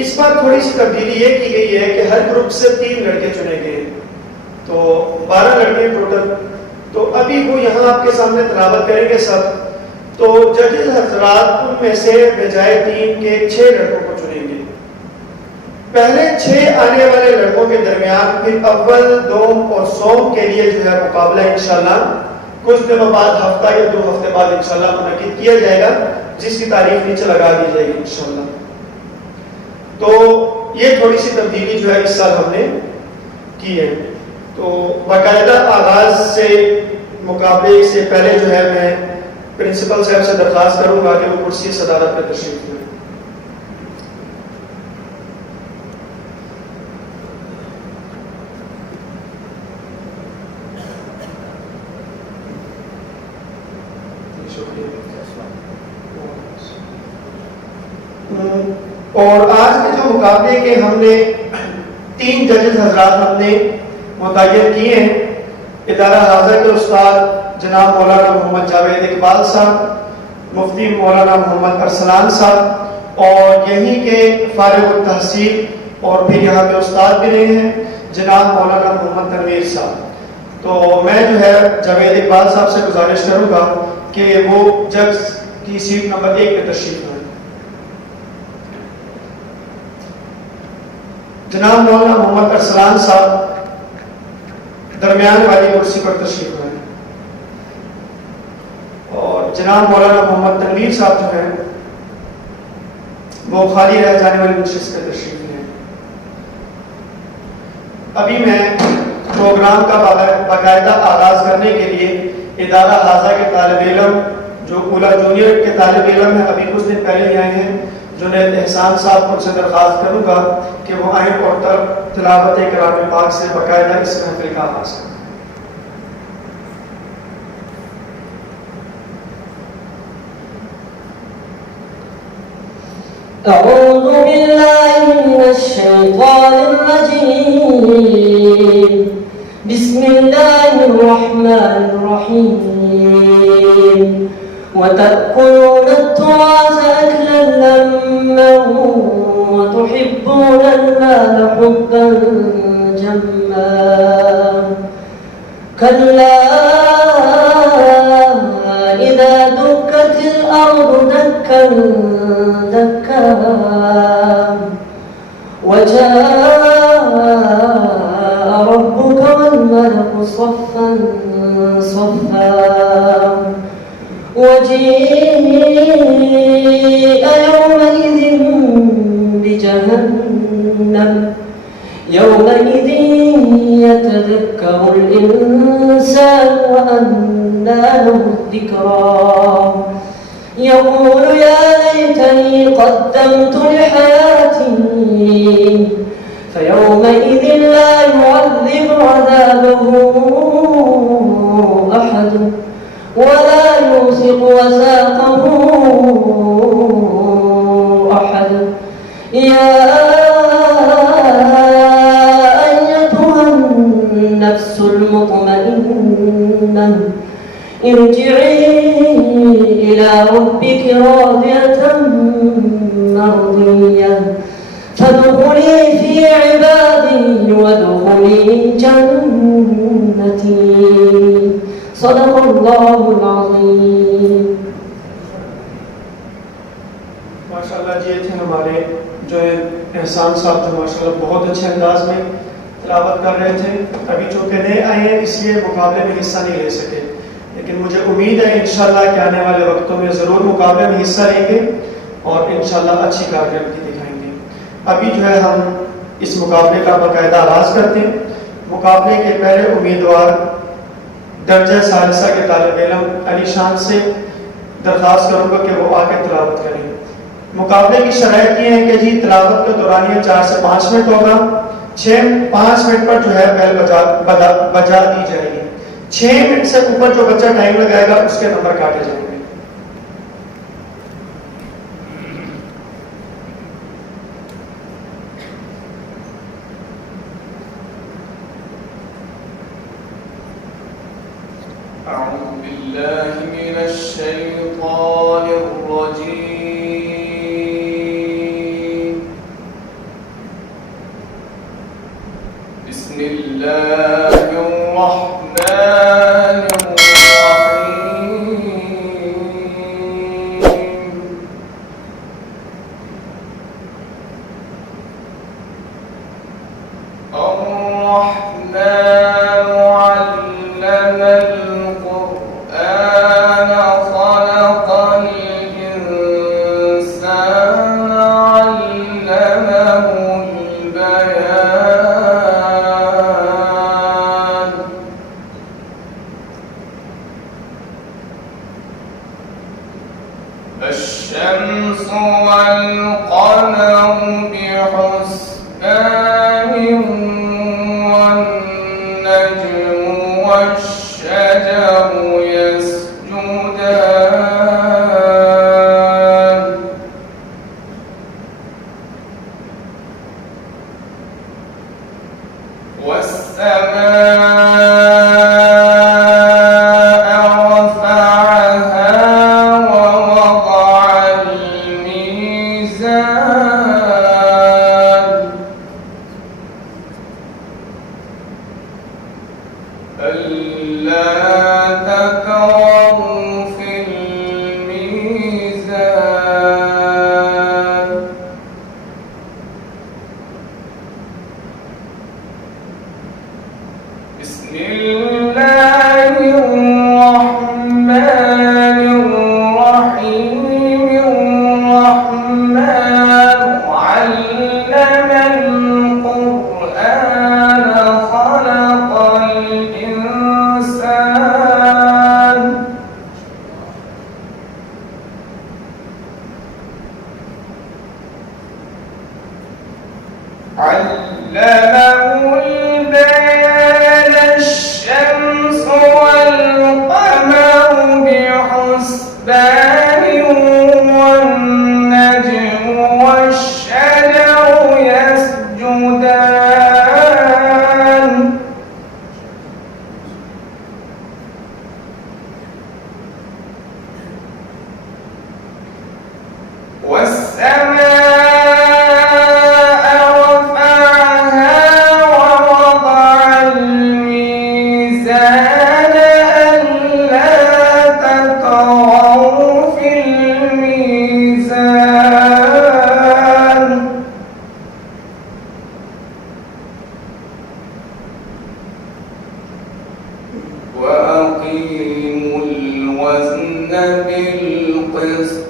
اس بار تھوڑی سی تبدیلی یہ کی گئی ہے کہ ہر گروپ سے 3 لڑکے چنے گئے، تو 12 لڑکے ٹوٹل. تو ابھی وہ یہاں آپ کے سامنے تلاوت کریں گے سب. تو ججز حضرات ان میں سے بجائے 3 کے 6 لڑکوں کو چنیں گے. پہلے 6 آنے والے لڑکوں کے درمیان پھر اول، دوم اور سوم کے لیے جو ہے مقابلہ انشاءاللہ کچھ دنوں بعد، ہفتہ یا 2 ہفتے بعد انشاءاللہ منعقد کیا جائے گا، جس کی تاریخ نیچے لگا دی جائے گی انشاءاللہ. تو یہ تھوڑی سی تبدیلی جو ہے اس سال ہم نے کی ہے. تو باقاعدہ آغاز سے مقابلے سے پہلے جو ہے میں پرنسپل صاحب سے درخواست کروں گا کہ وہ کرسی صدارت پہ تشریف لیں. اور آج کے جو مقابلے کے ہم نے 3 ججز حضرات ہم نے متعین کیے ہیں. ادارہ حاضر کے استاد جناب مولانا محمد جاوید اقبال صاحب، مفتی مولانا محمد ارسلان صاحب، اور یہیں کے فارغ التحصیل اور پھر یہاں کے استاد بھی رہے ہیں جناب مولانا محمد تنویر صاحب. تو میں جو ہے جاوید اقبال صاحب سے گزارش کروں گا کہ وہ جج کی سیٹ نمبر 1 پہ تشریف لائیں. جناب مولانا محمد ارسلان صاحب درمیان والی کرسی پر تشریف لائیں. اور جناب مولانا محمد تنویر صاحب جو ہیں وہ خالی رہ جانے والی نشست پہ تشریف لائیں. ابھی میں پروگرام کا باقاعدہ آغاز کرنے کے لیے ادارہ حاضر کے طالب علم جو اولا جونیئر کے طالب علم ہیں، ابھی کچھ دن پہلے ہی آئے ہیں، جنید احسان صاحب کو سے درخواست کروں گا کہ وہ آئیں اور تلاوت کلام پاک سے باقاعدہ اس محفل کا آغاز کریں. أعوذ بالله من الشيطان الرجيم. بسم الله الرحمن الرحيم. وتأكلون التراث أكلا لما وتحبون المال حبا جما كلا إذا دكت الأرض دكا دكا وجاء ربك والملك صفا صفا وجيء يومئذ بجهنم يومئذ يتذكر الإنسان وأنى له الذكرى يقول يا ليتني قدمت لحياتي فيومئذ لا يعذب عذابه أحد ولا يوثق وثاقه أحد. يا أيتها النفس المطمئنة ارجعي إلى ربك راضية مرضية فادخلي في عبادي وادخلي جنتي. صدق اللہ العظیم. ماشاءاللہ جی تھے ہمارے جو احسان صاحب جو ماشاءاللہ بہت اچھے انداز میں تلاوت کر رہے تھے. ابھی چونکہ نئے آئے ہیں اس لیے مقابلے میں حصہ نہیں لے سکے، لیکن مجھے امید ہے انشاءاللہ کہ آنے والے وقتوں میں ضرور مقابلے میں حصہ لیں گے اور انشاءاللہ اچھی کارکردگی دکھائیں گے. ابھی جو ہے ہم اس مقابلے کا باقاعدہ آغاز کرتے ہیں. مقابلے کے پہلے امیدوار درجہ ثالثہ کے طالب علم علی شان سے درخواست کروں گا کہ وہ آ کے تلاوت کریں. مقابلے کی شرائط یہ ہے کہ جی تلاوت کے دوران 4 سے 5 منٹ ہوگا. 5 منٹ پر جو ہے بیل بجا دی جائے گی. 6 منٹ سے اوپر جو بچہ ٹائم لگائے گا اس کے نمبر کاٹے جائیں گے. أعوذ بالله من الشيطان الرجيم. بسم الله الرحمن الرحيم الرحمن علم القرآن خلق الإنسان علمه البيان الشمس والقمر بحسبان والنجم والشجر يسجدان والسماء رفعها ووضع الميزان ألا تطغوا في الميزان بسم الله الرحمن الرحيم الرحمن علم القرآن خلق الإنسان علمه البيان الشمس والقمر بحسبان والنجم والشجر يسجدان والسماء رفعها ووضع الميزان ألا تطغوا في الميزان وأقيموا الوزن بالقسط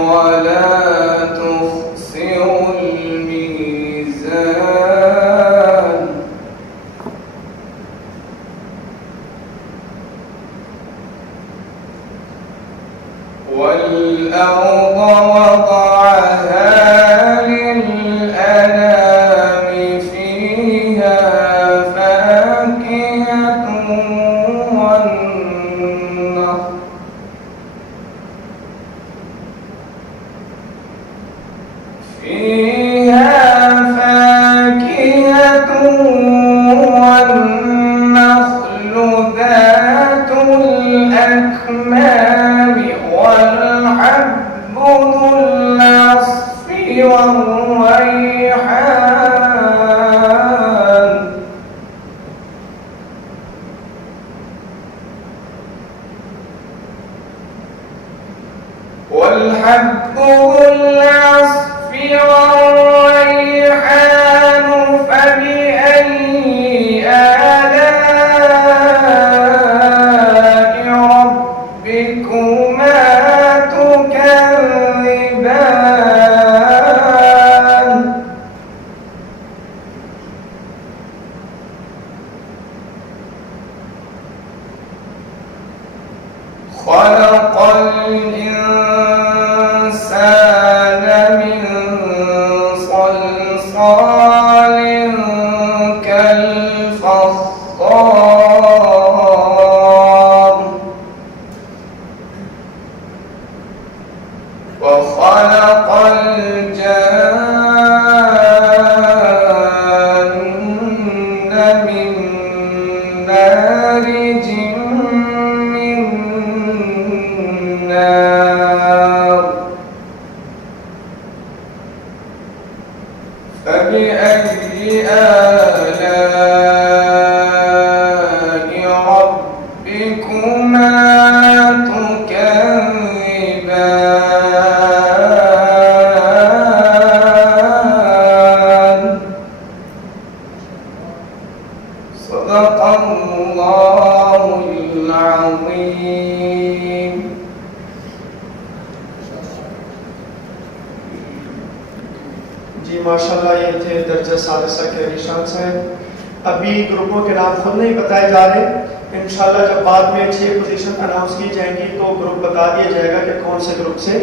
ولا تخسروا الميزان والأرض وضعها للأنام فيها فاكهة والنخل ذات الأكمام والحب ذو العصف والريحان والحب ذو العصف والريحان فبأي آلاء ربكما تكذبان خلق الإنسان من صلصال كالفخار وخلق الجان من مارج من نار فبأي آلاء जी माशाल्लाह, ये थे दर्जा सालिसा के निशान साहब। अभी ग्रुपों के नाम खुद नहीं बताए जा रहे, इंशाल्लाह जब बाद में 6 पोजीशन अनाउंस की जाएंगी तो ग्रुप बता दिया जाएगा कि कौन से ग्रुप से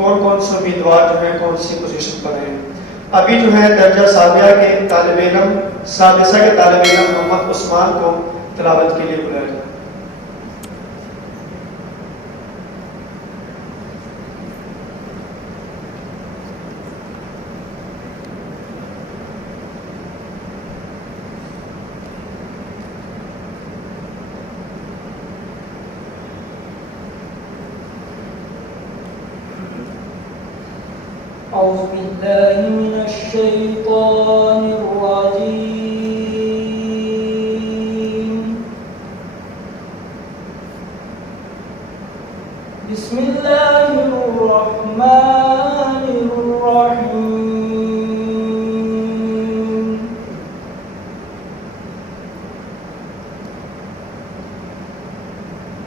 कौन कौन से उम्मीदवार जो है कौन सी पोजीशन पर हैं। अभी जो है दर्जा सादिया के तालिब इल्म, सादिसा के तालिब इल्म मोहम्मद उस्मान को तिलावत के लिए बुलाया जाए। أعوذ بالله من الشيطان الرجيم. بسم الله الرحمن الرحيم.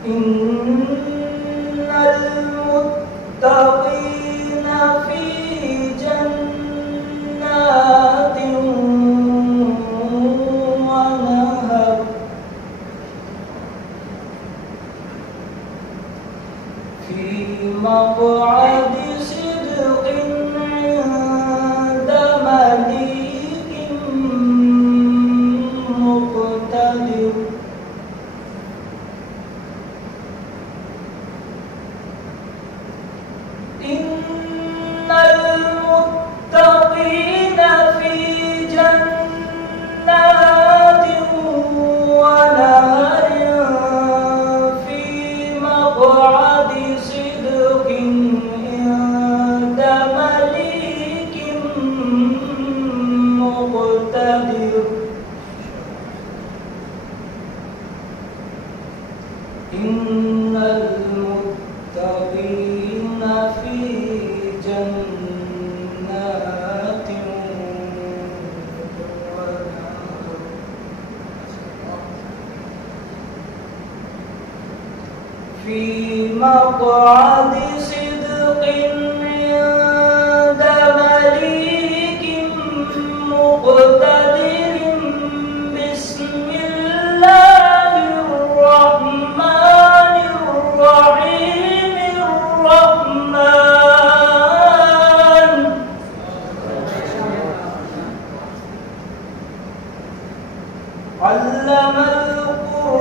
إن المتقين في جنات ونهر في مقعد صدق عند مليك مقتدر. إن المتقين في جنات ونهر في مقعد صدق عند مليك مقتدر. إن المتقين في جنات ونهر في مقعد صدق عند مليك مقتدر. بسم الله الرحمن الرحيم. الرحمن علم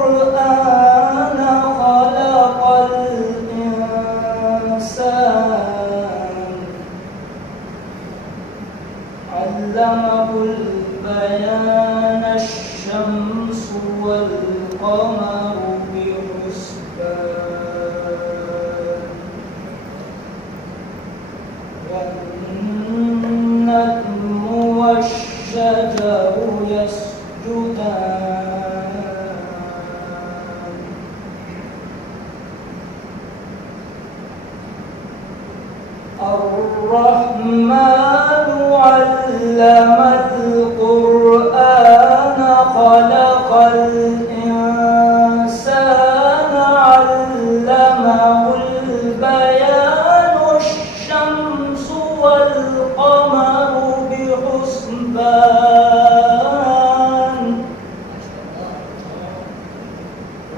القرآن خلق الإنسان علمه البيان. الشمس والقمر بحسبان والنجم والشجر يسجدان. الرحمن علم القرآن خلق الإنسان علمه البيان. الشمس والقمر بحسبان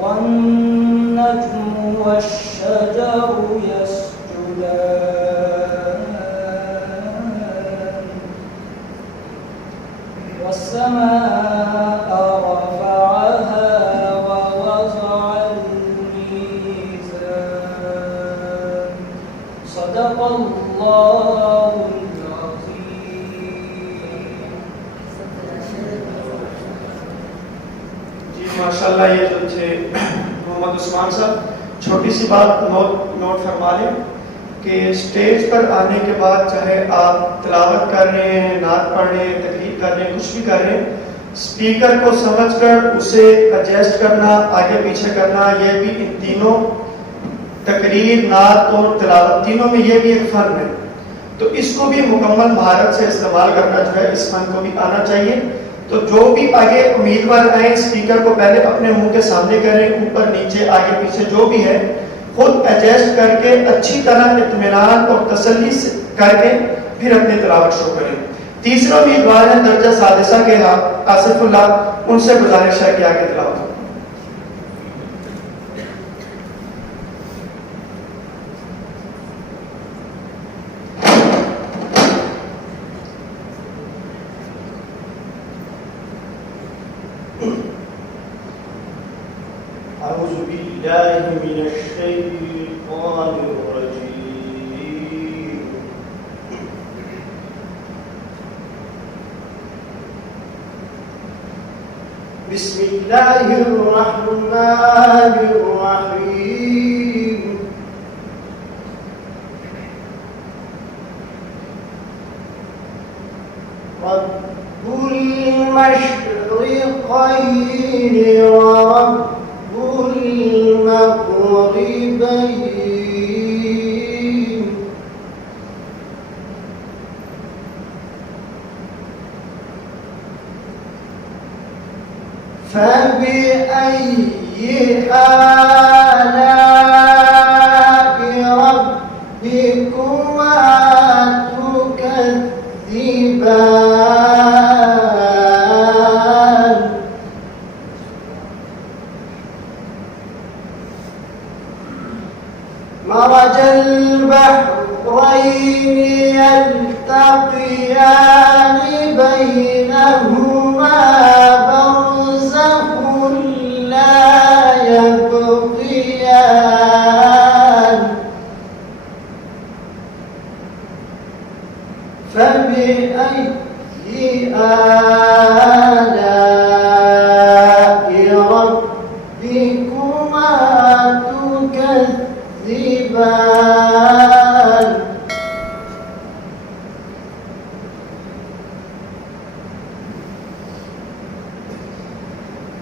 والنجم والشجر يسجدان. والسماء رفعها ووضع الميزان. صدق الله العظيم. जी माशाल्लाह, ये जो थे मोहम्मद उस्मान साहब, छोटी सी बात नोट फरमा लें कि स्टेज पर आने के बाद चाहे आप तिलावत कर रहे हैं, नात पढ़ रहे हैं, तकरीर कर रहे हैं, कुछ भी कर रहे हैं, स्पीकर को समझकर उसे एडजस्ट करना, आगे पीछे करना, ये भी इन तीनों तकरीर, नात और तिलावत तीनों में ये भी एक फन है। तो इसको भी मुकम्मल महारत से इस्तेमाल करना जो है, इस फन को भी आना चाहिए। तो जो भी आगे उम्मीदवार आए, स्पीकर को पहले अपने मुंह के सामने करें, ऊपर नीचे आगे पीछे जो भी है खुद एडजस्ट करके अच्छी तरह इत्मीनान और तसल्ली से करके फिर अपनी तिलावत शुरू करें, तीसरा उम्मीदवार है दर्जा सादिसा के आसिफुल्लाह, उनसे गुजारिश है कि आगे तिलावत। أعوذ بالله من الشيطان الرجيم بسم الله الرحمن الرحيم رب المشرقين ورب المغربين فبأي آلاء ربكما تكذبان مرج البحرين يلتقيان بينهما برزخ لا يبغيان فبأي آلاء ربكما تكذبان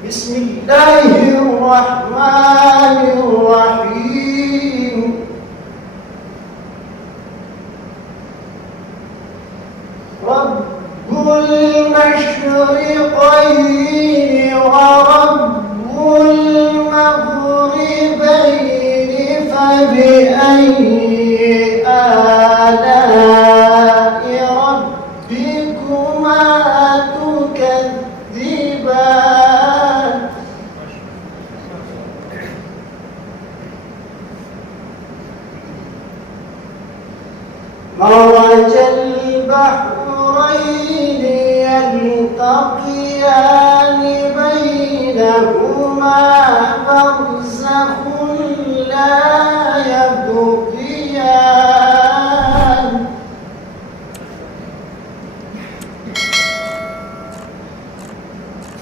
بسم الله الرحمن الرحيم رب المشرقين ورب المغربين فبأي آلاء ربكما تكذبان مرج البحرين يلتقيان بينهما برزخ لا يبغيان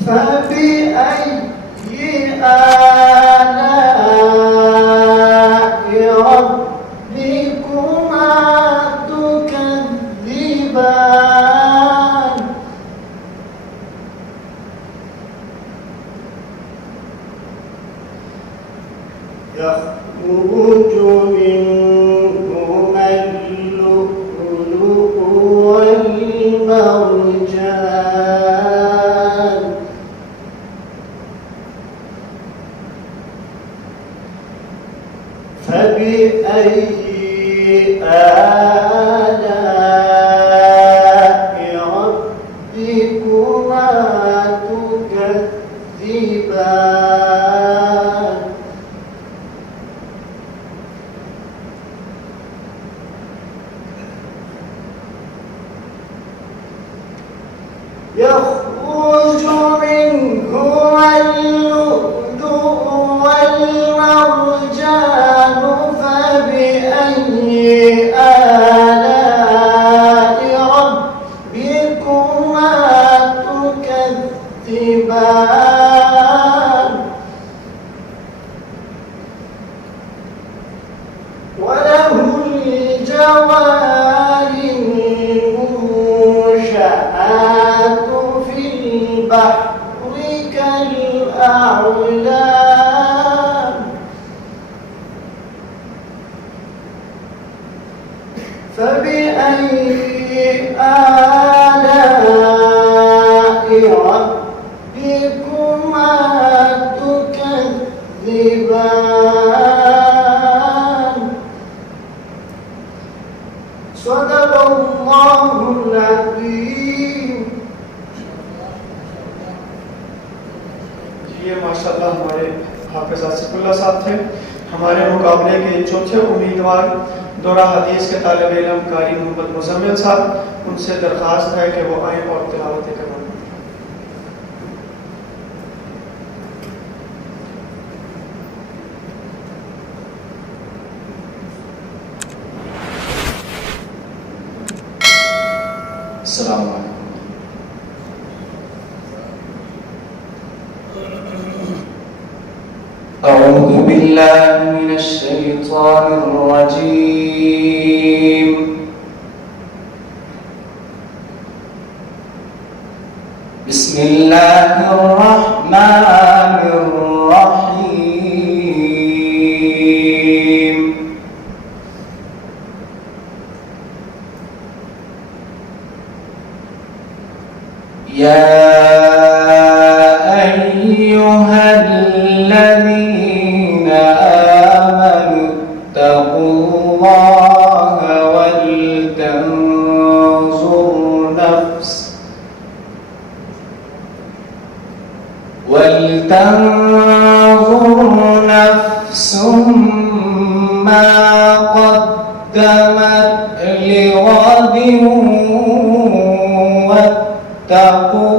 فبأي آلاء ربكما تكذبان يخرج منهما اللؤلؤ والمرجان فبأي آلاء ربكما تكذبان يخرج منهما اللؤلؤ والمرجان فبأي آلاء ربكما تكذبان وله الجوار المنشآت في البحر كالأعلام فبأي آلاء ربكما تكذبان صدق الله العظيم रहमतुल्लाह साहब थे। हमारे मुकाबले के चौथे उम्मीदवार दौरा हदीस के तालिब इल्म कारी मोहम्मद मुजम्मिल साहब, उनसे दरख्वास्त है कि वो आएँ और तिलावत करें। अस्सलाम वालेकुम। أعوذ بالله من الشيطان الرجيم. بسم الله الرحمن الرحيم. يا أيها الذين آمنوا اتقوا الله ولتنظر نفس ما قدمت لغد واتقوا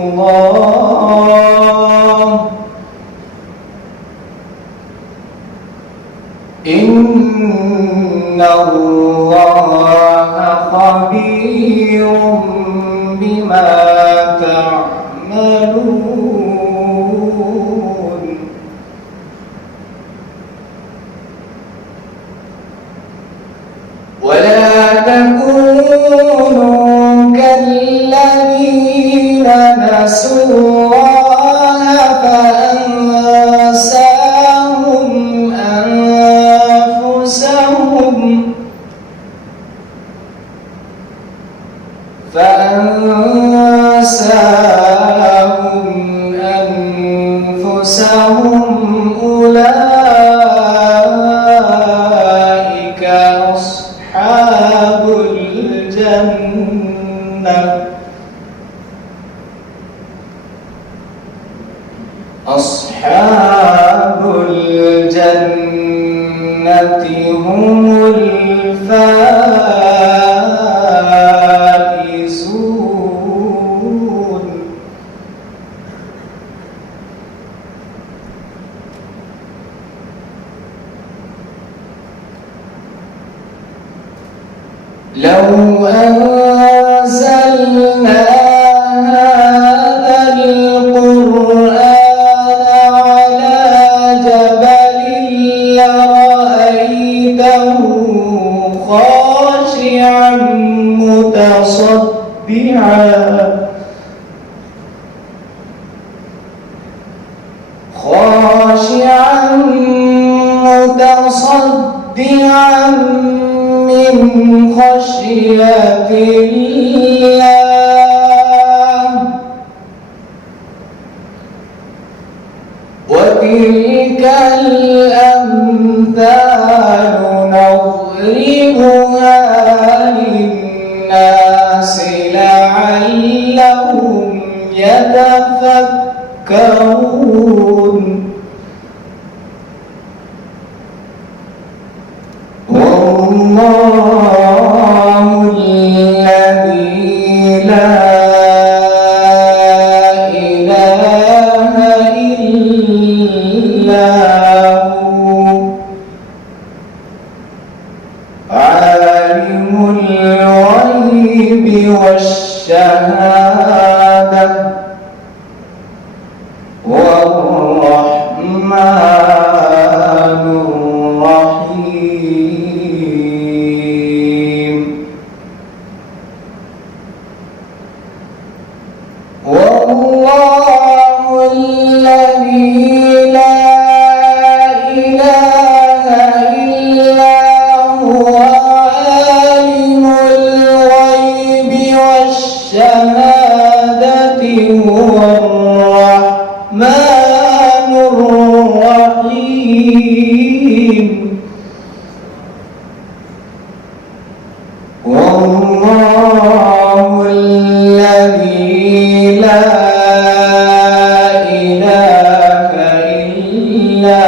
الله إن الله خبير بما تعملون. ولا تكونوا كالذين نسوا الله فأنساهم أنفسهم أولئك أصحاب الجنة هم الفائزون. لو أنزلنا هذا القرآن على جبل لرأيته خاشعا متصدعا من خشية الله. وتلك الأمثال نضربها للناس لعلهم يتفكرون. والله الذي لا إله إلا هو عالم الغيب والشهادة والرحمن الرحيم. والله الذي لا إله إلا هو عالم الغيب والشهادة هو الرحمن الرحيم. والله الذي لا إله إلا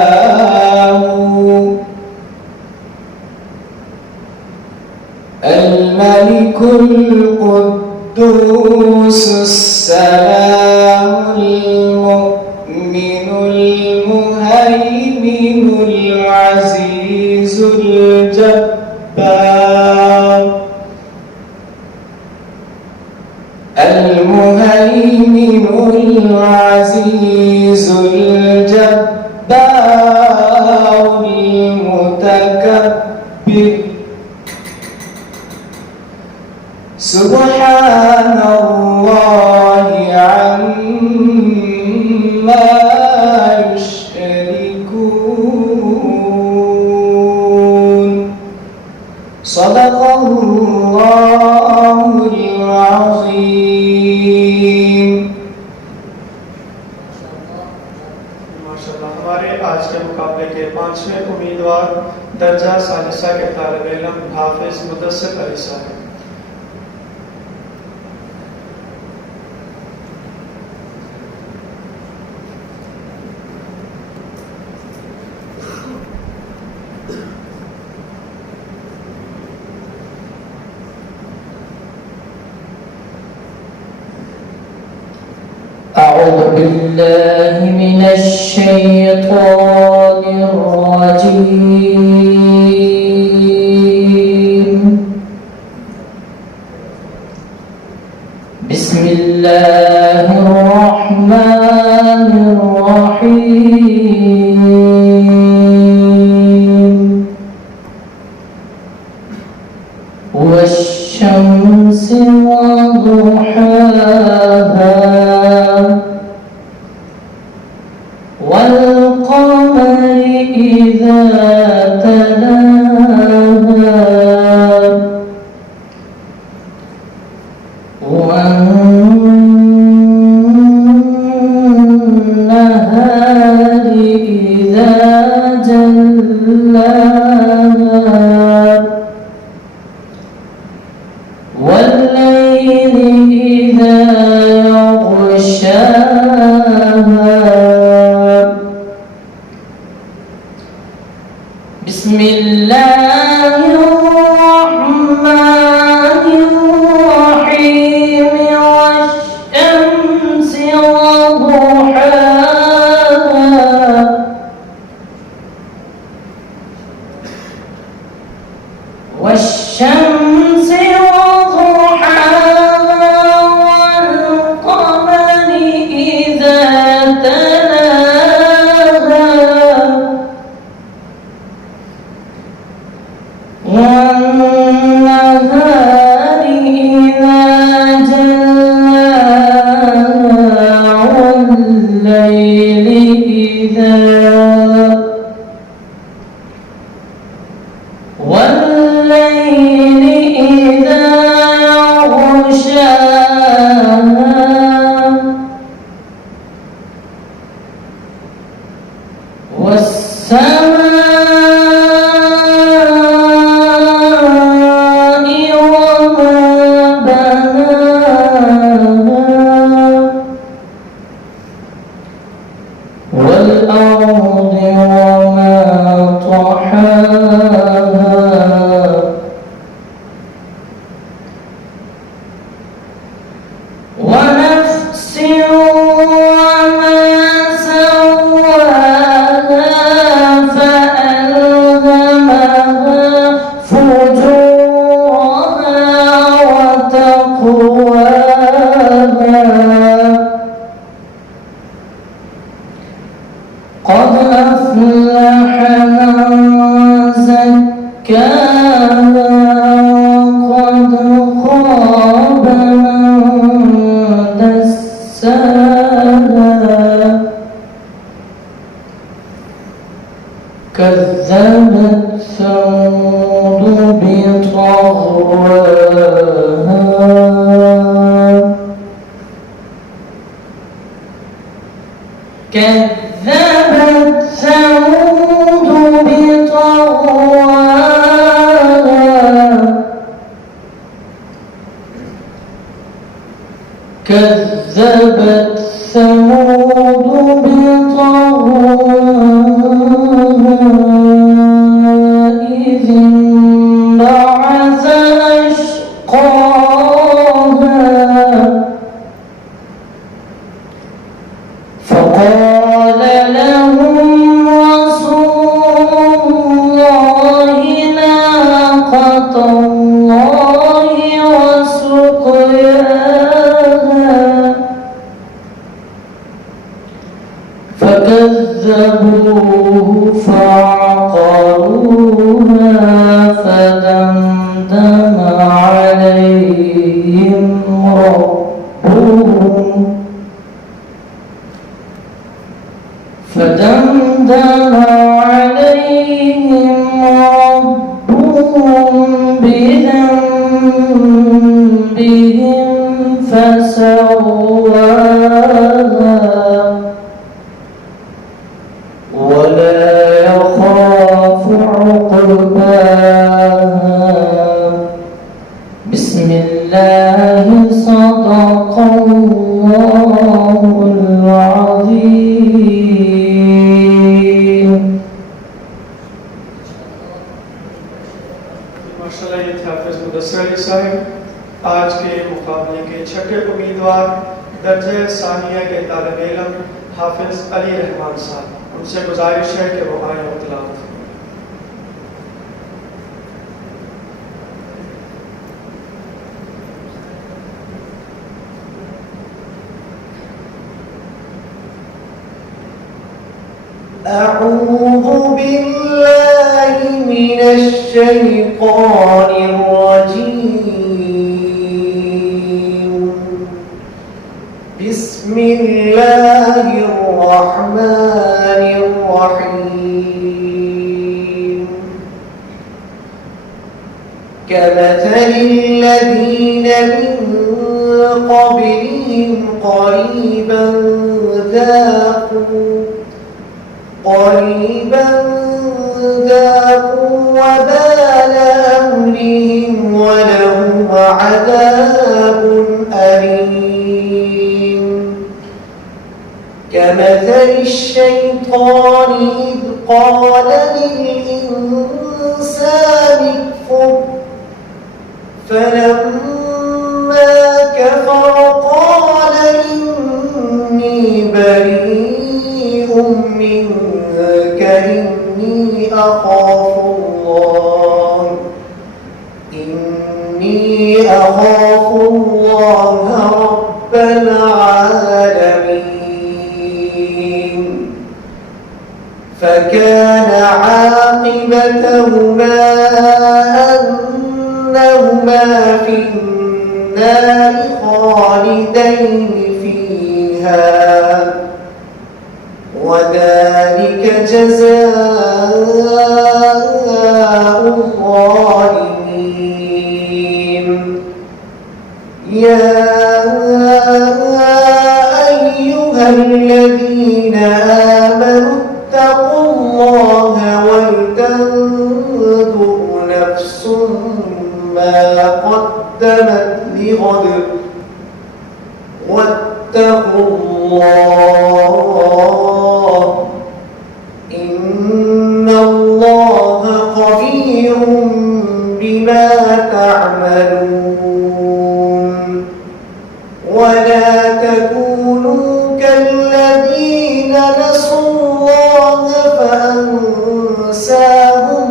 القدوس السلام المؤمن المهيمن العزيز الجبار المهيمن العزيز الجبار المتكبر سبحان الله عما يشركون صدق الله العظيم माशाल्लाह हमारे आज के मुकाबले के 5वें उम्मीदवार दर्जा सालिसा के तालिब इल्म हाफिज मुदस्सिर अली साहब। أعوذ بالله من الشيطان الرجيم بسم الله الرحمن الرحيم والشمس وضحاها والقمر إذا تلاها والنهار إذا جلاها والليل إذا يغشاها بسم الله الرحمن الرحيم والشمس وضحاها والشمس وضحاها والقمر إذا تلاها والنهار إذا جلاها والليل إذا يغشاها والسماء وما بناها والأرض وما طحاها ونفس وما سواها فألهمها فجورها وتقواها قد أفلح من زكاها وقد خاب من دساها كذبت ثمود بطغواها كذبت ثمود بطغواها كذبت ثمود بطغواها إذ انبعث أشقاها فكذبوه فعقروها فدمدم عليهم ربهم بذنبهم فسواها ولا يخاف عقباها. بسم الله صدق الله العظيم. माशाल्लाह ये थे हाफिज मुदस्सिर अली साहब, आज के मुकाबले के छठे उम्मीदवार दर्जे सानिया के तालिब इल्म हाफिज अली रहमान साहब। उनसे गुजारिश है कि वो आए और तिलावत करें। أعوذ بالله من الشيطان الرجيم. بسم الله الرحمن الرحيم. كمثل الذين من قبلهم قريبا ذاقوا وبال أمرهم ولهم عذاب أليم. كمثل الشيطان إذ قال للإنسان اكفر فلما كفر قال إني بريء منك إني أخاف الله رب العالمين. فكان عاقبتهما أنهما في النار خالدين فيها وذلك جزاء الظالمين. يا أيها الذين آمنوا اتقوا الله ولتنظر نفس ما قدمت لغد واتقوا الله إن الله خبير بما تعملون. ولا تكونوا كالذين نسوا الله فأنساهم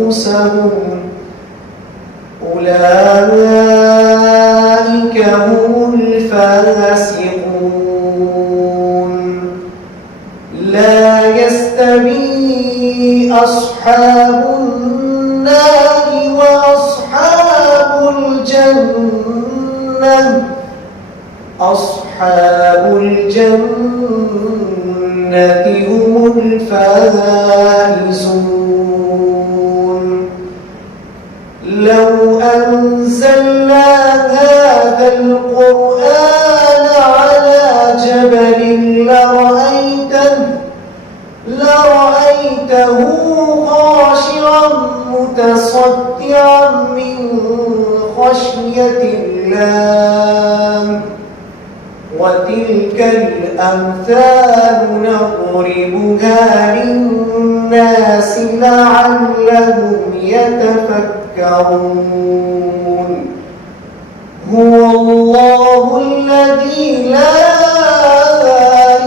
أنفسهم أولئك هم الفاسقون. لا يستوي أصحاب النار وأصحاب الجنة. أصحاب الجنة هم الفائزون. لو أنزلنا هذا القرآن على جبل لرأيته خاشعا متصدعا من خشية الله. وتلك الأمثال نضربها للناس لعلهم يتفكرون. هو الله الذي لا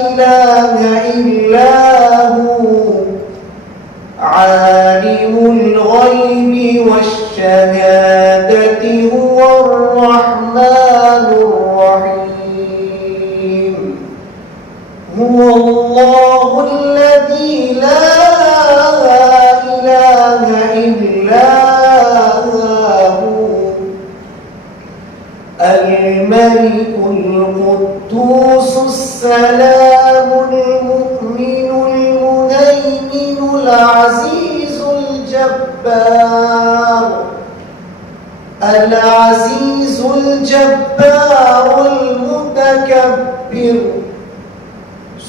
إله إلا هو عالم الغيب والشهادة هو الرحمن الرحيم. هو الله الملك القدوس السلام المؤمن المهيمن العزيز الجبار المتكبر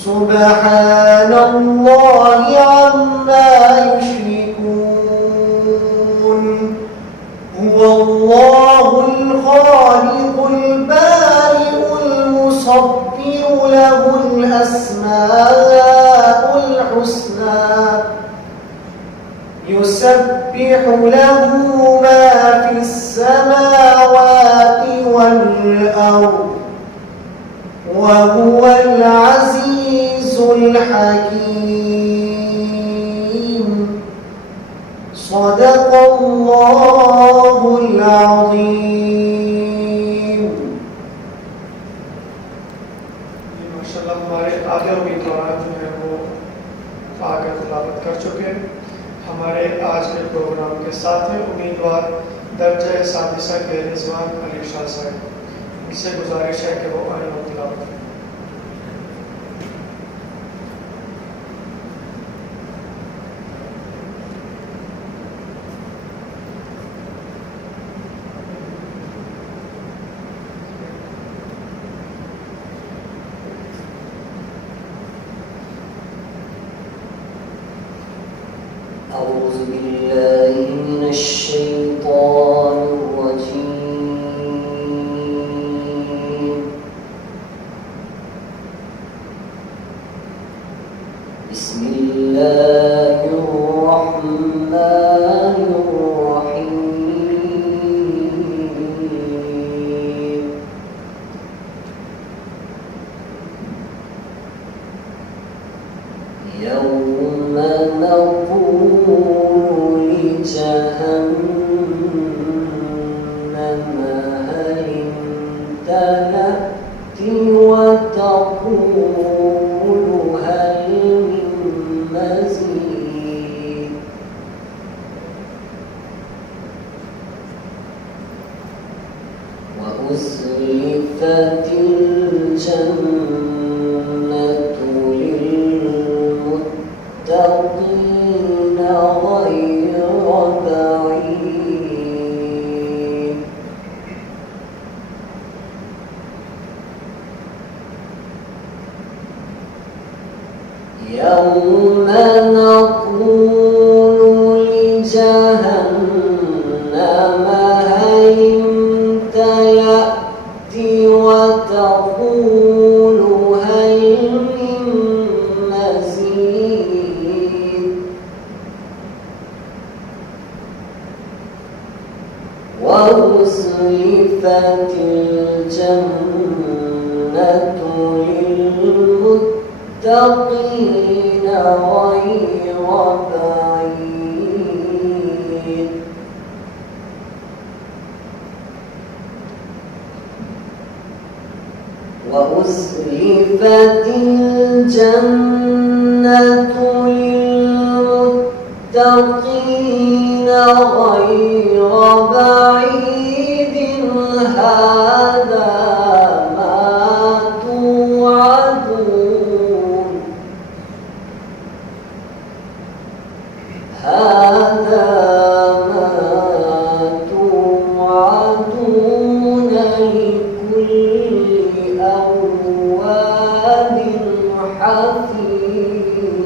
سبحان الله عما يشركون هو الله الخالق البارئ المصور له الأسماء الحسنى يسبح له ما في السماوات والأرض وهو العزيز الحكيم صدق الله العظيم. माशाल्लाह हमारे आगे उम्मीदवार जो है वो आगे तिलावत कर चुके हैं। हमारे आज के प्रोग्राम के साथ हैं उम्मीदवार दर्जा सादिसा के रिजवान अली शाह साहब। इनसे गुजारिश है कि वो आए और तिलावत करें। أعوذ بالله من الشيطان الرجيم. بسم الله الرحمن الرحيم. يوم نقول لجهنم هل امتلأت وتقول هل من مزيد وأزلفت الجنة للمتقين غير بعيد يوم نقول لجهنم هل امتلأت وتقول هل من مزيد وأزلفت الجنة للمتقين غير بعيد وأزلفت الجنة للمتقين غير بعيد هذا ما توعدون هذا ما توعدون لكل أواب حفيظ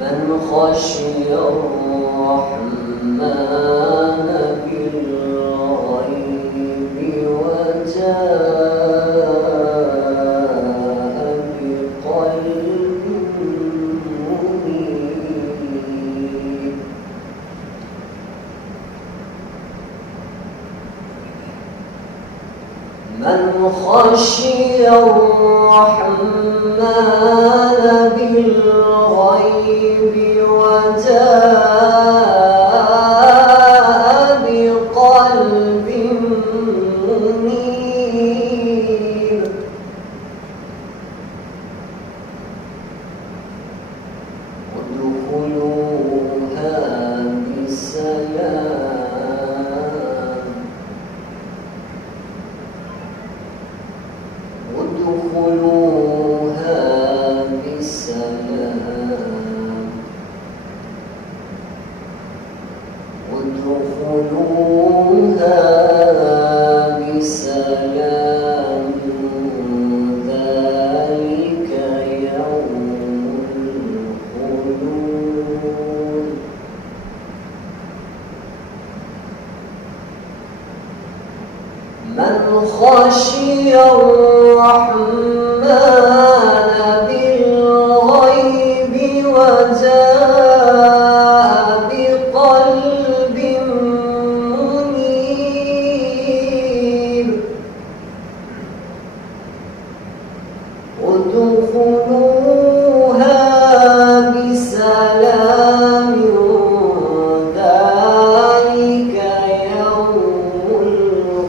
من خشي الرحمن بالغيب وجاء بقلب منيب من خشي الرحمن بالغيب وجاء بقلب منيب ادخلوا ادخلوها بسلام ذلك يوم الخلود من خشي الرحمن بالغيب وجاء بقلب منيب ادخلوها بسلام ذلك يوم الخلود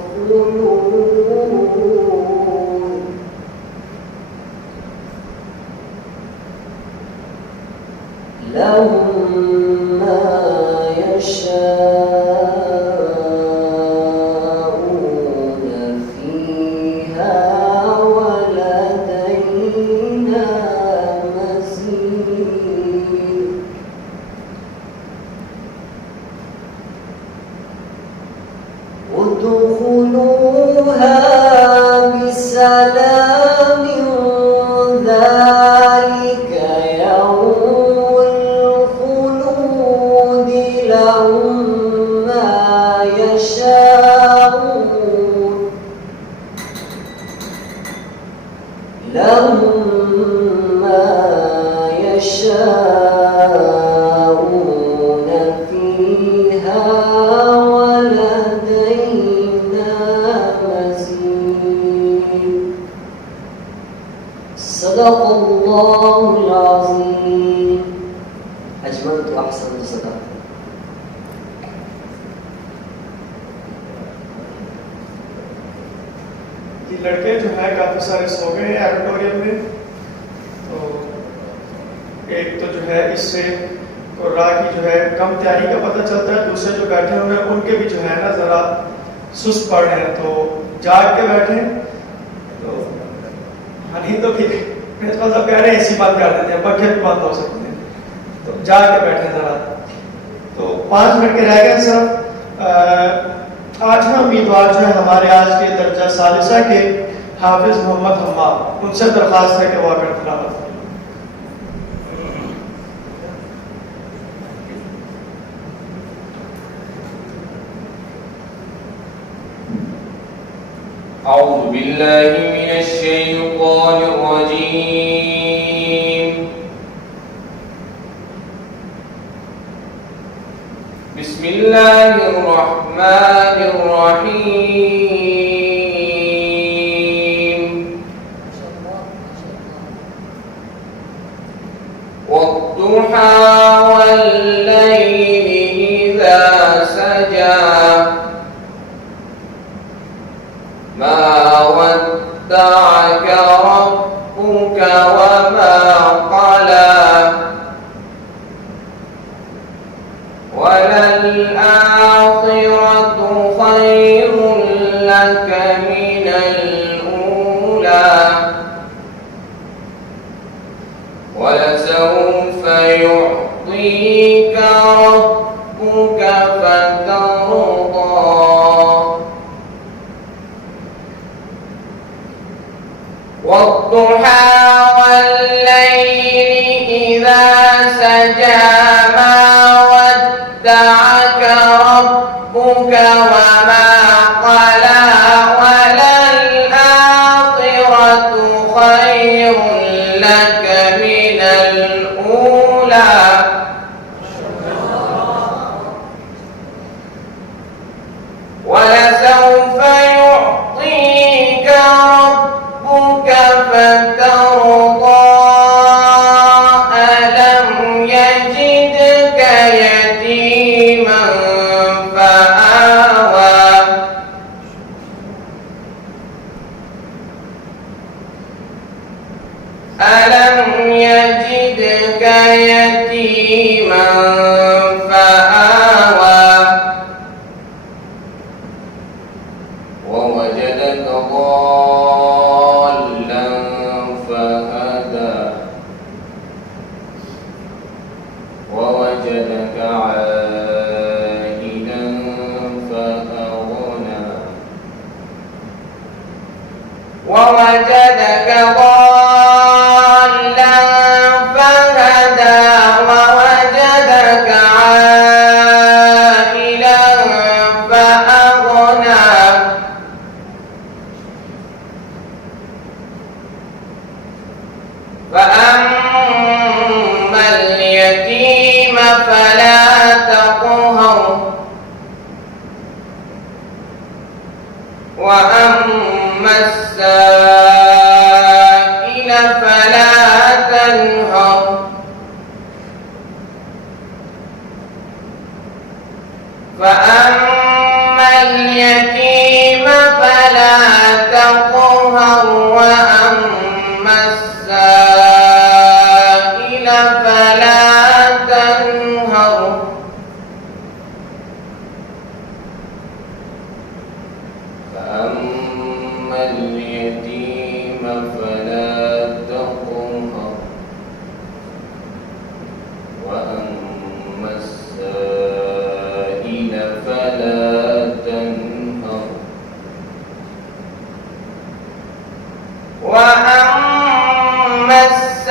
لهم ما يشاءون فيها ولدينا مزيد ادخلوها بسلام ذلك يوم الخلود لهم ما يشاءون لهم ما يشاءون فيها ولدينا مزيد صدق الله العظيم أجملت وأحسنت صدقت ये लड़के जो है काफी सारे सो गए हैं ऑडिटोरियम में। तो एक तो जो है इससे कुर्रा की जो है कम तैयारी का पता चलता है, दूसरे जो बैठे हुए हैं उनके भी जो है ना जरा सुस्त पड़ रहे हैं, तो जाग के बैठे। तो हाँ तो ठीक है, प्रिंसिपल साहब कह रहे हैं इसी बात कर देते हैं, पखे भी बंद हो सकते हैं, तो जाग के बैठे जरा। तो 5 मिनट के रह गए सर। 8वां उम्मीदवार जो है हमारे आज के दर्जा सालिसा के हाफिज मोहम्मद हम्माद, उनसे दरख्वास्त है कि वो आकर तिलावत करें। أعوذ بالله من الشيطان الرجيم بسم الله الرحمن الرحيم والضحى والليل إذا سجى ما ودعك ربك وما قلى وللآخرة خير لك من الأولى ولسوف يعطيك ربك فترضى والضحى والليل إذا سجى ما ودعك ربك وما قلى وللآخرة خير لك من الأولى ولسوف يعطيك ربك فترضى ألم يجدك ضالا فهدى ووجدك عائلا فأغنى فأما اليتيم فلا تقهر وأما السائل فلا تنهر فأما اليتيم فلا تقهر وأما السائل فلا تنهر فأما اليتيم فلا تقهر وأما السائل فلا تنهر وأما السائل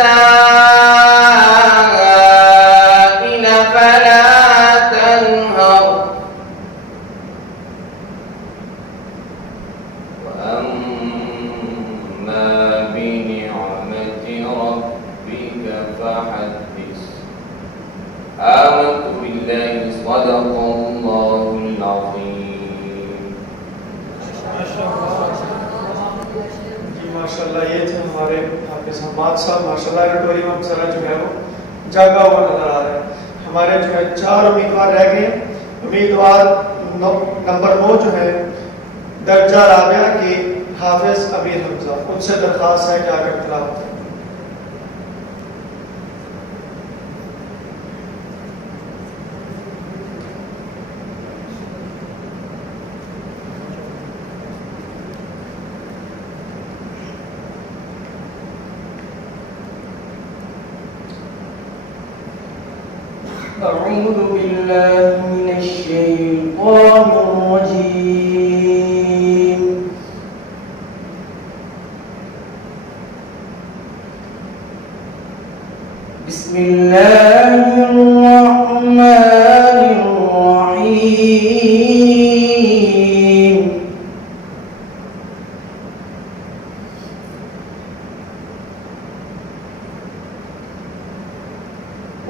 فلا تنهر وأما بنعمة ربك فحدث. آمنت بالله صدق الله العظيم. जी माशाल्लाह, ये थे हमारे हाफिज हमाद साहब। माशाल्लाह रटोरी में जरा जो है वो जागा हुआ नजर आ रहा है। हमारे जो है 4 उम्मीदवार रह गए। उम्मीदवार नंबर 9 जो है दर्जा राबिया के हाफिज अमीर हमजा, उनसे दरख्वास्त है कि आकर तिलावत करें। أعوذ بالله من الشيطان الرجيم. بسم الله الرحمن الرحيم.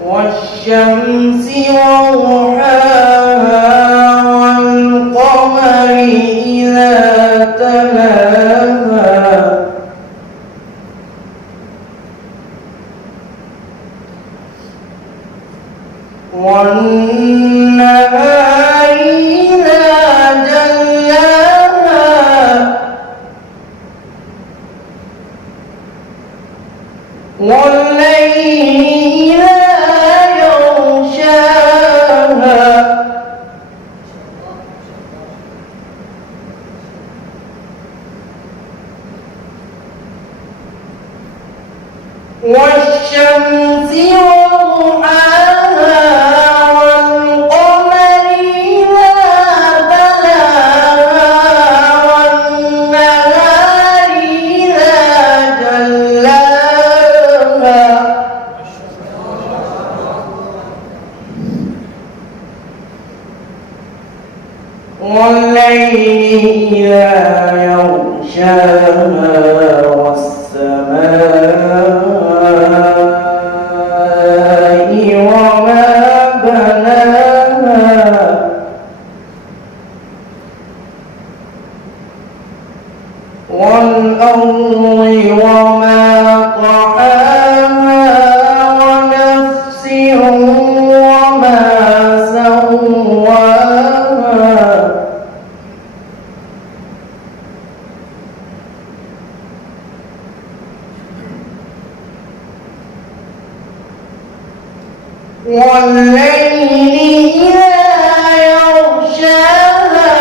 والشمس وضحاها والقمر إذا تلاها والنهار إذا جلاها والليل والشمس وضحاها والقمر إذا تلاها والنهار إذا جلاها والليل إذا يغشاها والسماء وما بناها والأرض وما طحاها ونفس وما سواها والليل إذا يغشاها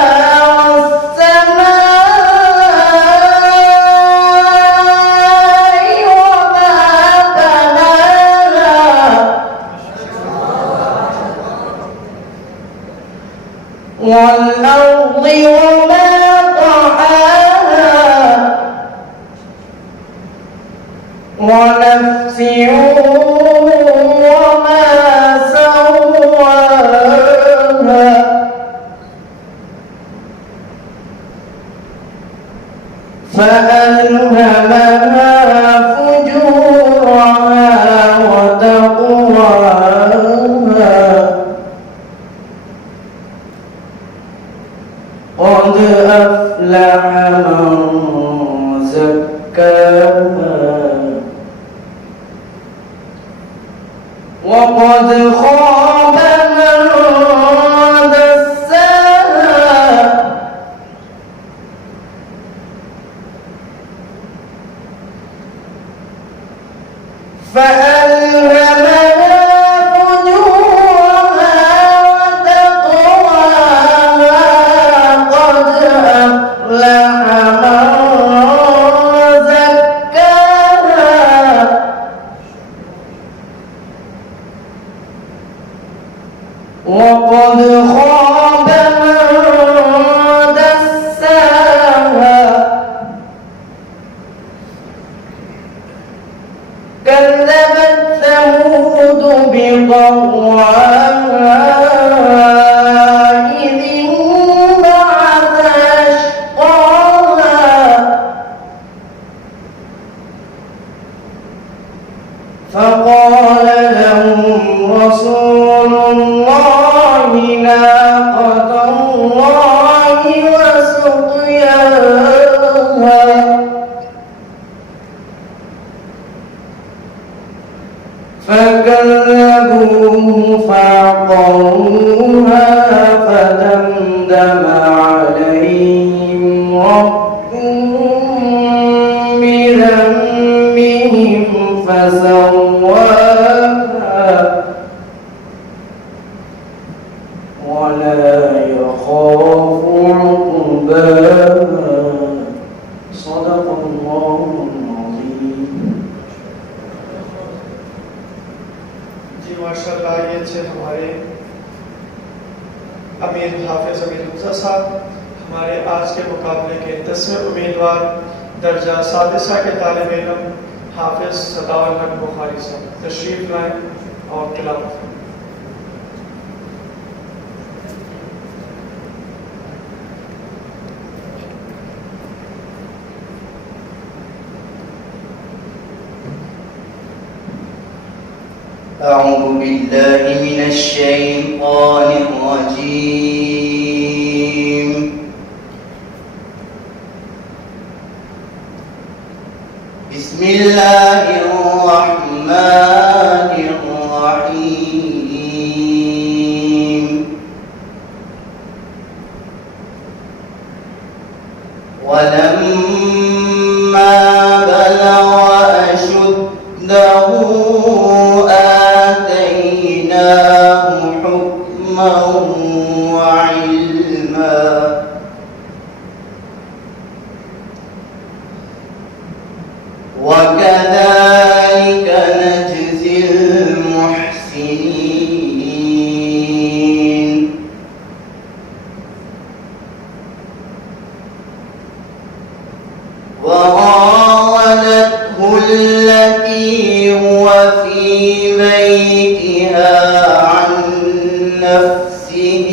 والسماء وما بناها والأرض وما طحاها ونفس وما سواها فألهمها فجورها وتقواها قد أفلح من زكاها وقد خاب من دساها فألهمها فجورها وتقواها قد أفلح من زكاها وقد خاب من دساها كذبت ثمود بطغواها إذ انبعث أشقاها فقال لهم رسول الله ناقة الله وسقياها فكذبوه فعقروها فدمدم عليهم ربهم بذنبهم فسواها ولا يخاف عقباها صدق الله العظيم. जी माशाल्लाह, ये थे हमारे अमीर हाफिज अमीर हमजा साहब, हमारे आज के मुकाबले के 10वें उम्मीदवार दर्जा सादिसा के तालिब इल्म हाफिज सदाउल हक बुखारी साहब तशरीफ लाएं और तिलावत करें। أعوذ بالله من الشيطان الرجيم. بسم الله الرحمن الرحيم. ولما بلغ أشده آتيناه حكما وعلما وكذلك نجزي المحسنين. وراودته التي هو في بيتها عن نفسه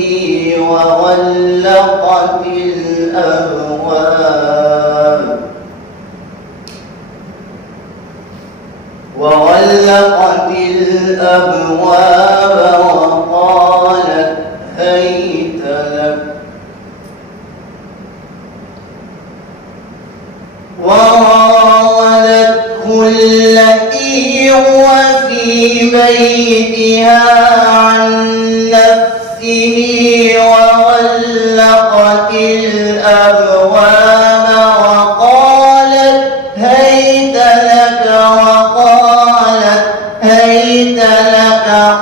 وغلقت الأبواب وقالت هيت لك. وراودته التي هو في بيتها عن نفسه وغلقت الأبواب وقالت هيت لك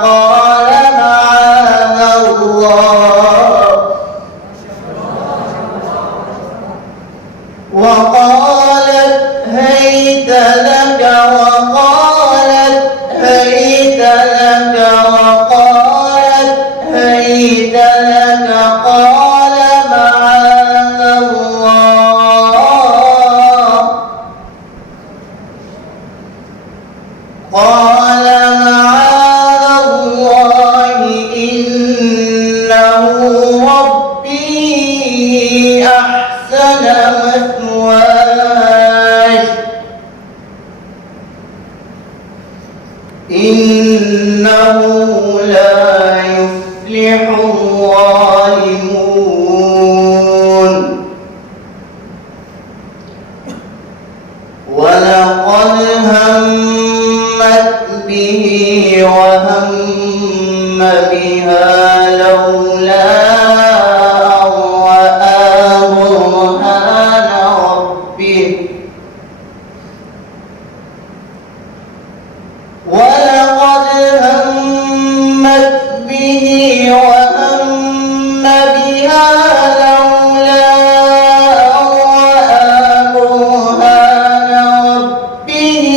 قال معاذ الله وقالت هيت لك قال معاذ الله ربي أحسن مثواي إنه لا يفلح الظالمون ولقد همت به وهم بها لولا أن رأى برهان ربه ولقد همت به وهم بها لولا أن رأى برهان ربه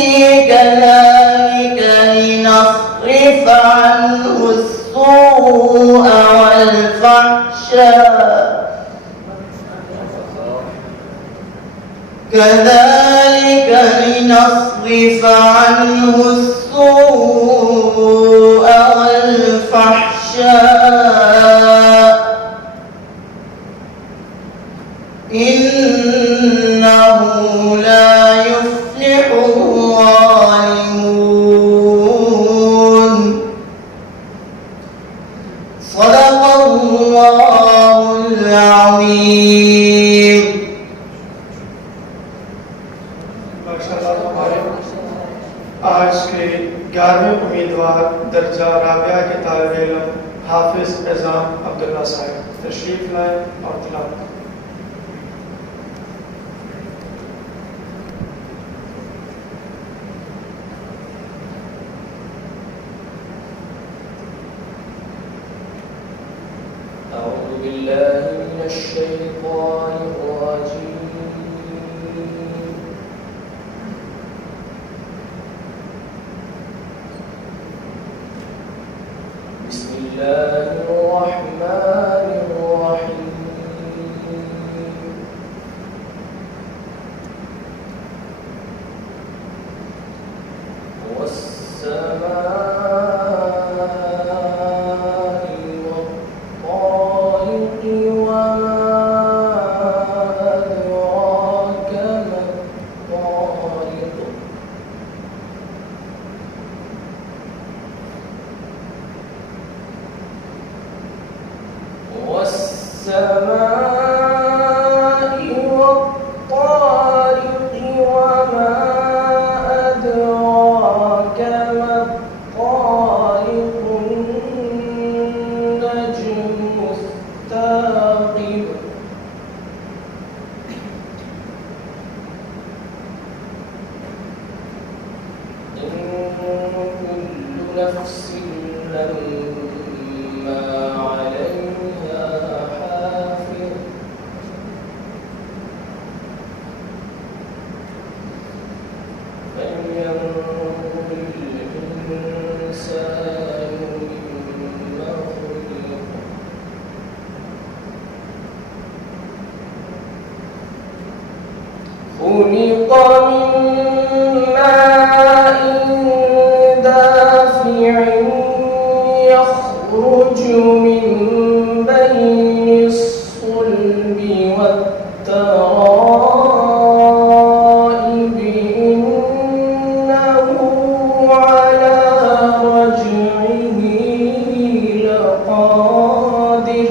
كذلك لنصرف عنه السوء والفحشاء كذلك لنصرف عنه السوء والفحشاء إنه لا يفلح الظالمون صدق الله العظيم माशाअल्लाह हमारे आज के 11वें उम्मीदवार दर्जा राबिया के तालिब इल्म हाफिज एजाम अब्दुल्ला साहब तशरीफ लाए और तिलावत करें। أعوذ بالله من الشيطان الرجيم بسم الله الرحمن الرحيم والسماء والطارق وما أدراك ما الطارق والسماء والطارق وما أدراك ما الطارق النجم الثاقب إن كل نفس لما عليها حافظ فلينظر الإنسان مما خلق من ماء دافع يخرج من بين الصلب والترائب إنه على رجعه لقادر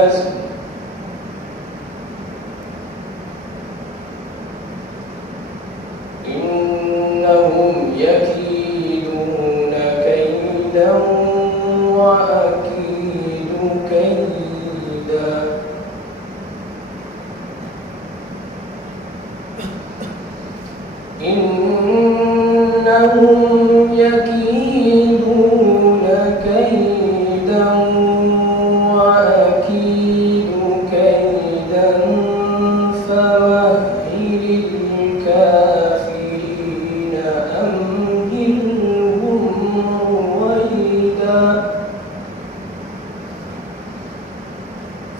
الحزن إنهم يكيدون كيدا وأكيد كيدا إنهم يكيدون كيدا وأكيد كيدا فمهل الكافرين أمهلهم رويدا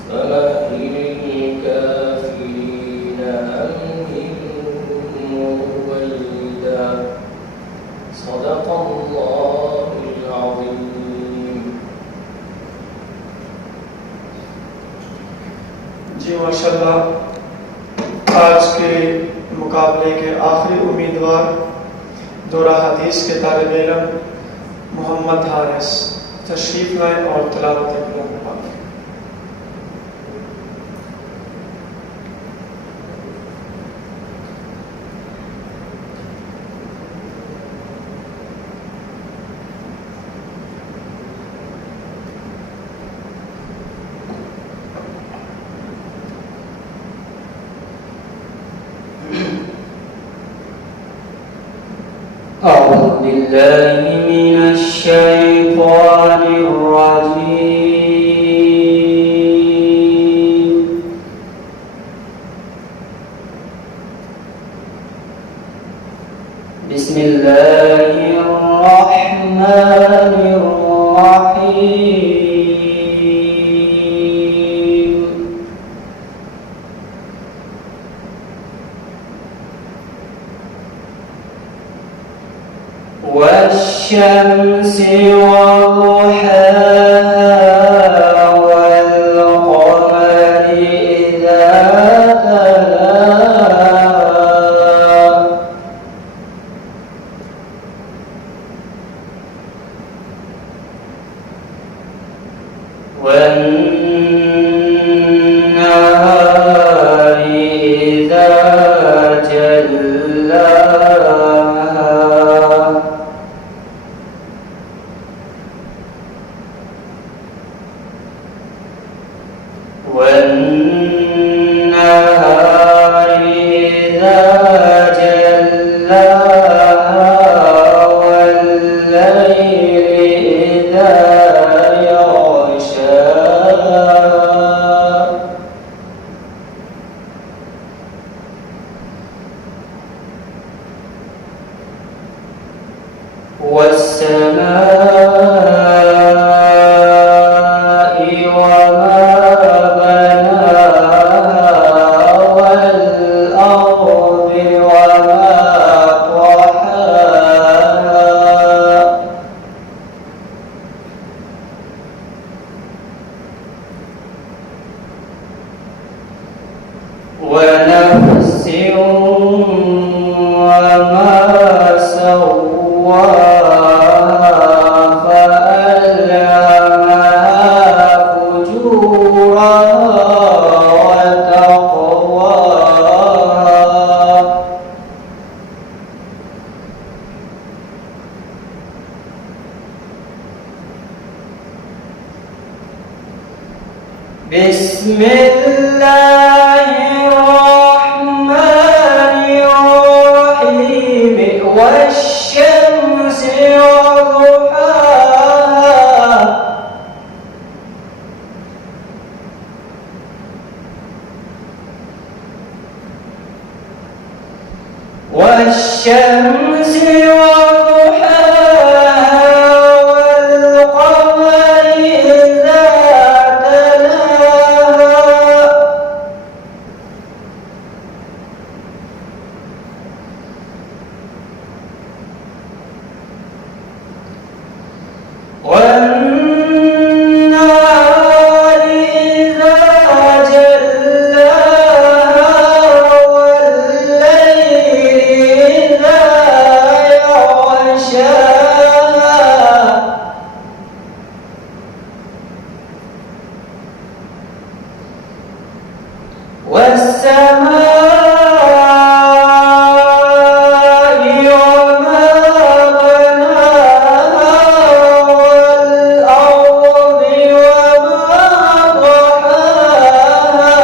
فمهل الكافرين أمهلهم رويدا صدق الله العظيم. जी माशाल्लाह, आज के मुकाबले के आखिरी उम्मीदवार दौरा हदीस के तालिब इल्म मोहम्मद हारिस तशरीफ लाए और तिलावत कलाम पाक। أعوذ بالله من الشيطان الرجيم. بسم الله الرحمن الرحيم. والشمس وضحاها والقمر إذا تلاها والنهار إذا جلاها والنهار إذا جلاها والليل إذا يغشاها والسماء وما بناها والأرض وما طحاها ونفس وما سواها فألهمها فجورها وتقواها بسم الله الرحمن الرحيم. والشمس وضحاها والشمس وضحاها والقمر إذا تلاها والنهار إذا جلاها والليل إذا والسماء وما بناها والأرض وما طحاها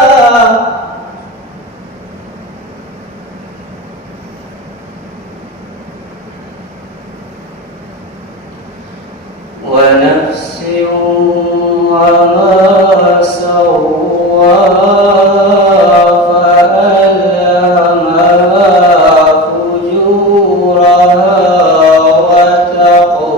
ونفس وما سواها فألهمها فجورها وتقواها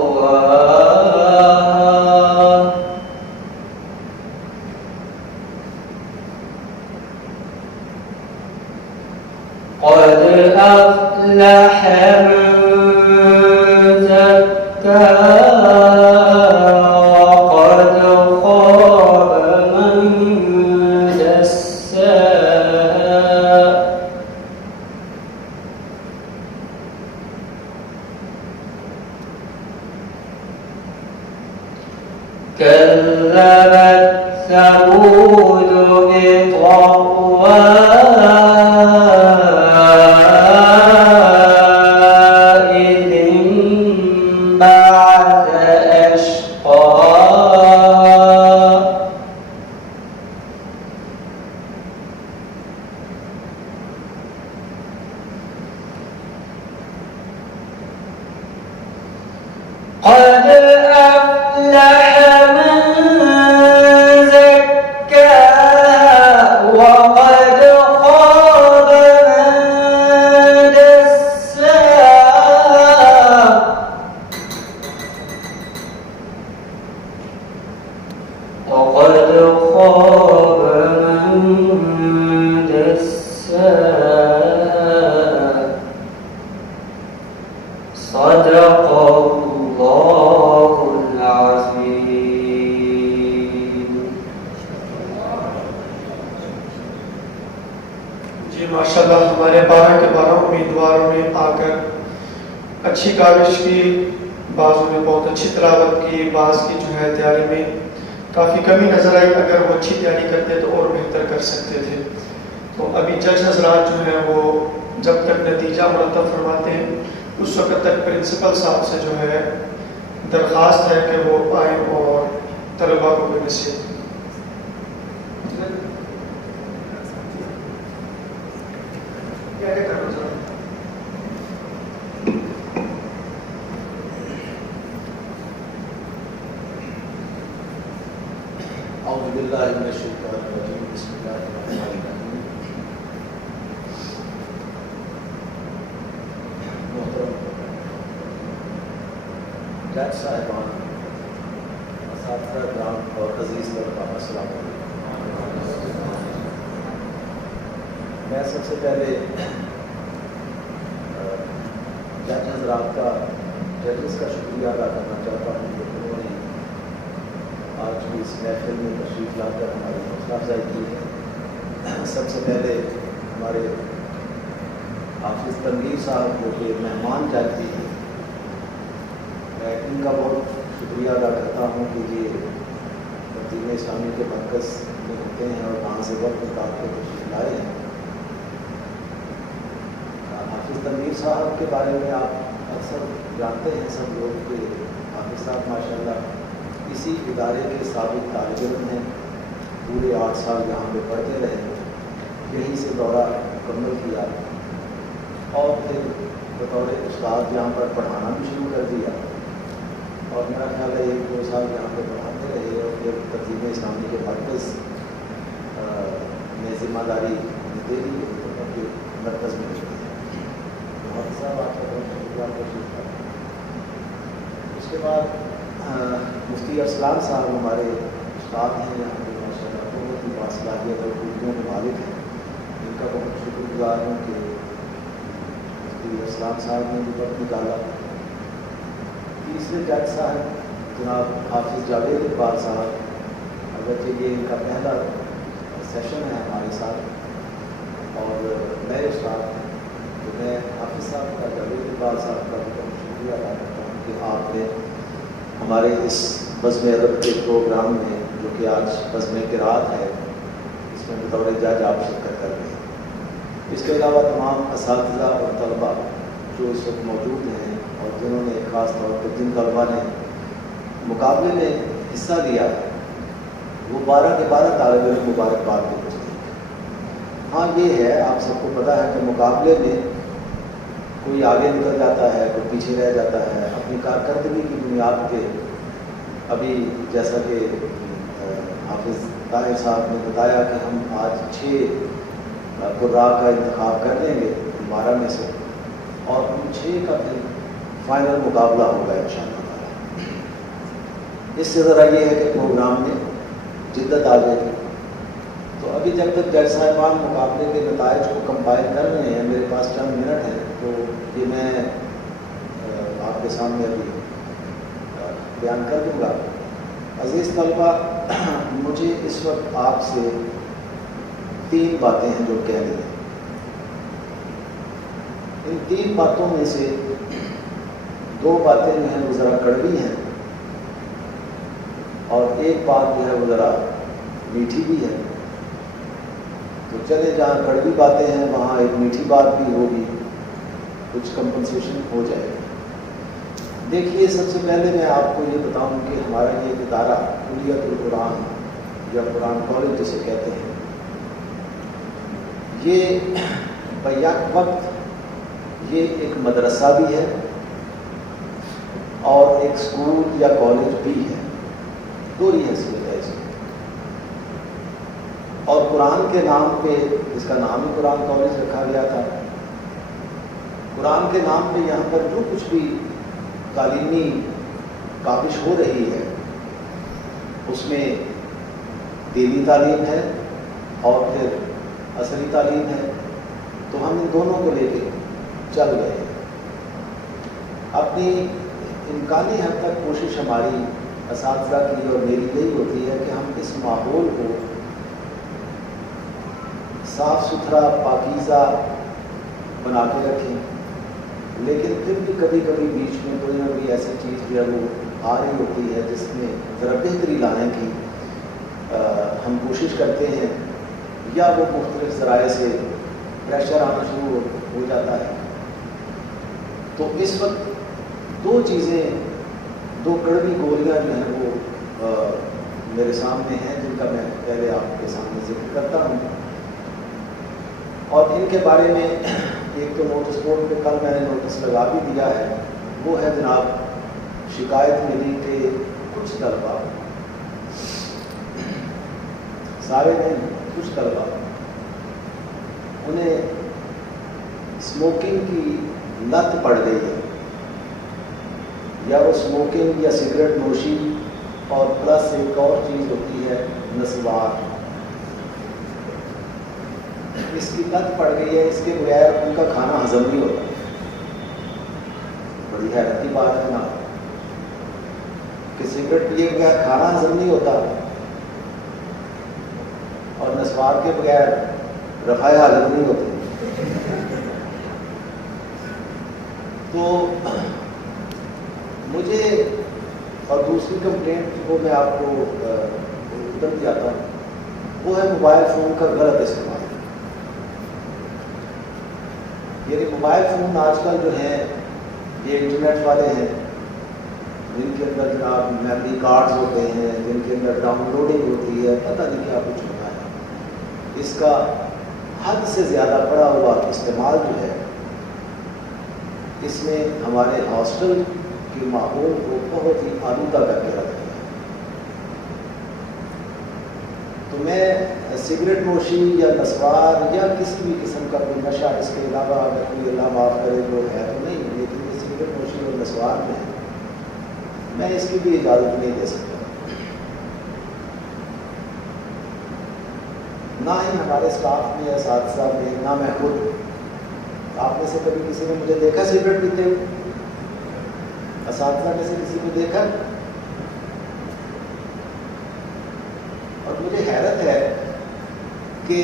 قد أفلح من زكاها وقد خاب من دساها كذبت ثمود بطغواها إذ انبعث أشقاها قد أفلح من زكاها وقد خاب من دساها وقد خاب من دساها صدق الله العظيم. جی ماشاءاللہ ہمارے 12 کے 12 امیدواروں نے آ کر اچھی کاوش کی، بعضوں نے بہت اچھی تلاوت کی، بعض کی جو ہے تیاری میں کافی کمی نظر آئی، اگر وہ اچھی تیاری کرتے تو اور بہتر کر سکتے تھے۔ تو ابھی جج حضرات جو ہیں وہ جب تک نتیجہ مرتب فرماتے ہیں اس وقت تک پرنسپل صاحب سے جو ہے درخواست ہے کہ وہ آئیں اور طلباء کو کوئی نصیحت دیں۔ اعوذ باللہ من الشیطان الرجیم بسم اللہ الرحمن الرحیم۔ محترم جج صاحبان، اساتذہ کرام اور عزیز طلباء، السلام علیکم۔ میں سب سے پہلے جج حضرات کا، ججز کا شکریہ ادا کرنا چاہتا ہوں کہ انہوں نے آج کی اس محفل میں تشریف لا کر ہماری حوصلہ افزائی کی ہے۔ سب سے پہلے ہمارے حافظ تنویر صاحب جو کہ مہمان جج بھی ہیں، میں ان کا بہت شکریہ ادا کرتا ہوں کہ یہ تنظیم اسلامی کے مرکز میں ہوتے ہیں اور وہاں سے وقت نکال کے تشریف لائے ہیں۔ حافظ تنویر صاحب کے بارے میں آپ اکثر جانتے ہیں سب لوگ کہ حافظ صاحب ماشاءاللہ اسی ادارے کے سابق طالب علم ہیں، پورے 8 سال یہاں پہ پڑھتے رہے، یہیں سے دورہ مکمل کیا اور پھر بطور استاد یہاں پر پڑھانا بھی شروع کر دیا، اور میرا خیال ہے 1-2 سال یہاں پہ پڑھاتے رہے اور پھر تنظیم اسلامی کے مرکز میں ذمہ داری دے دی اور پھر مرکز میں محمد صاحب آپ کا بہت شکریہ تشریف لایا۔ اس کے بعد مفتی ارسلان صاحب ہمارے استاد ہیں یہاں پہ ماشاءاللہ، بہت ہی باصلاحیت اور خوبیوں کے مالک ہیں، ان کا بہت شکر گزار ہوں کہ مفتی ارسلان صاحب نے بھی وقت نکالا۔ تیسرے جج صاحب جناب حافظ جاوید اقبال صاحب، اگرچہ یہ ان کا پہلا سیشن ہے ہمارے ساتھ اور نئے استاد ہیں، تو میں حافظ صاحب کا، جاوید اقبال صاحب کا بھی بہت شکریہ ادا کرتا ہوں کہ آپ نے ہمارے اس بزم ادب کے پروگرام میں جو کہ آج بزم قرات ہے، اس اس میں بطور جج آپ شرکت کر رہے ہیں۔ اس کے علاوہ تمام اساتذہ اور طلباء جو اس وقت موجود ہیں اور جنہوں نے خاص طور پر جن طلباء نے مقابلے میں حصہ لیا ہے وہ 12 کے 12 طالب علم مبارکباد بھی پہنچتے ہیں۔ ہاں یہ ہے، آپ سب کو پتہ ہے کہ مقابلے میں کوئی آگے نکل جاتا ہے، کوئی پیچھے رہ جاتا ہے اپنی کارکردگی کی بنیاد پہ۔ ابھی جیسا کہ حافظ طاہر صاحب نے بتایا کہ ہم آج 6 قراء کا انتخاب کر لیں گے 12 میں سے، اور ان 6 کا پھر فائنل مقابلہ ہوگا انشاءاللہ تعالی۔ اس سے ذرا یہ ہے کہ پروگرام میں جدت آ جائے گی۔ تو ابھی جب تک جج صاحبان مقابلے کے نتائج کو کمپائل کر رہے ہیں، میرے پاس چند منٹ ہیں، تو یہ میں آپ کے سامنے ابھی بیان کر دوں گا۔ عزیز طلبہ، مجھے اس وقت آپ سے 3 باتیں ہیں جو کہنی ہیں۔ ان 3 باتوں میں سے 2 باتیں جو ہیں وہ ذرا کڑوی ہیں، اور ایک بات جو ہے وہ ذرا میٹھی بھی ہے۔ تو چلے جہاں کڑوی باتیں ہیں وہاں ایک میٹھی بات بھی ہوگی، کچھ کمپنسیشن ہو جائے گا۔ دیکھیے، سب سے پہلے میں آپ کو یہ بتاؤں کہ ہمارا یہ ادارہ کلیت القرآن یا قرآن کالج جسے کہتے ہیں، یہ بیک وقت یہ ایک مدرسہ بھی ہے اور ایک اسکول یا کالج بھی ہے، 2 ہی حیثیت ہے اس میں۔ اور قرآن کے نام پہ اس کا نام ہی قرآن کالج رکھا گیا تھا۔ قرآن کے نام پہ یہاں پر جو کچھ بھی تعلیمی کاوش ہو رہی ہے اس میں دینی تعلیم ہے اور پھر عصری تعلیم ہے، تو ہم ان دونوں کو لے کے چل رہے ہیں۔ اپنی امکانی حد تک کوشش ہماری اساتذہ کی اور میری یہی ہوتی ہے کہ ہم اس ماحول کو صاف ستھرا پاکیزہ بنا کے رکھیں، لیکن پھر بھی کبھی کبھی بیچ میں کوئی نہ کوئی ایسی چیز جو ہے وہ آ رہی ہوتی ہے جس میں ذرا بہتری لانے کی ہم کوشش کرتے ہیں، یا وہ مختلف ذرائع سے پریشر آنا شروع ہو جاتا ہے۔ تو اس وقت 2 چیزیں، 2 کڑوی گولیاں جو ہیں وہ میرے سامنے ہیں، جن کا میں پہلے آپ کے سامنے ذکر کرتا ہوں، اور ان کے بارے میں ایک تو نوٹس بورڈ پہ کل میں نے نوٹس لگا بھی دیا ہے۔ وہ ہے جناب، شکایت ملی کہ کچھ طلباء، سارے نہیں، کچھ طلباء انہیں اسموکنگ کی لت پڑ گئی ہے، یا وہ اسموکنگ یا سگریٹ نوشی، اور پلس ایک اور چیز ہوتی ہے نسوار، اس کی لت پڑ گئی ہے۔ اس کے بغیر ان کا کھانا ہضم نہیں ہوتا۔ بڑی حیرت کی بات ہے نا کہ سگریٹ پیے بغیر کھانا ہضم نہیں ہوتا، اور نسوار کے بغیر رفع حاجت نہیں ہوتی۔ تو مجھے، اور دوسری کمپلینٹ کو میں آپ کو ادھر بھی آتا ہوں، وہ ہے موبائل فون کا غلط استعمال۔ یعنی موبائل فون آج کل جو ہیں یہ انٹرنیٹ والے ہیں، جن کے اندر جناب میموری کارڈز ہوتے ہیں، جن کے اندر ڈاؤن لوڈنگ ہوتی ہے، پتہ نہیں کیا کچھ ہوتا ہے۔ اس کا حد سے زیادہ بڑا ہوا استعمال جو ہے، اس نے ہمارے ہاسٹل کے ماحول کو بہت ہی آلودہ کر کے رکھ دیا۔ تو میں سگریٹ نوشی یا نسوار یا کسی بھی قسم کا کوئی نشہ اس کے علاوہ اگر کوئی اللہ معاف کرے جو ہے تو نہیں، لیکن یہ سگریٹ نوشی اور نسوار میں میں اس کی بھی اجازت نہیں دے سکتا۔ نہ ہی ہمارے اسٹاف میں، اساتذہ میں، نہ میں خود۔ آپ میں سے کبھی کسی نے مجھے دیکھا سگریٹ پیتے ہوئے؟ اساتذہ میں سے کسی کو دیکھا؟ اور مجھے حیرت ہے کہ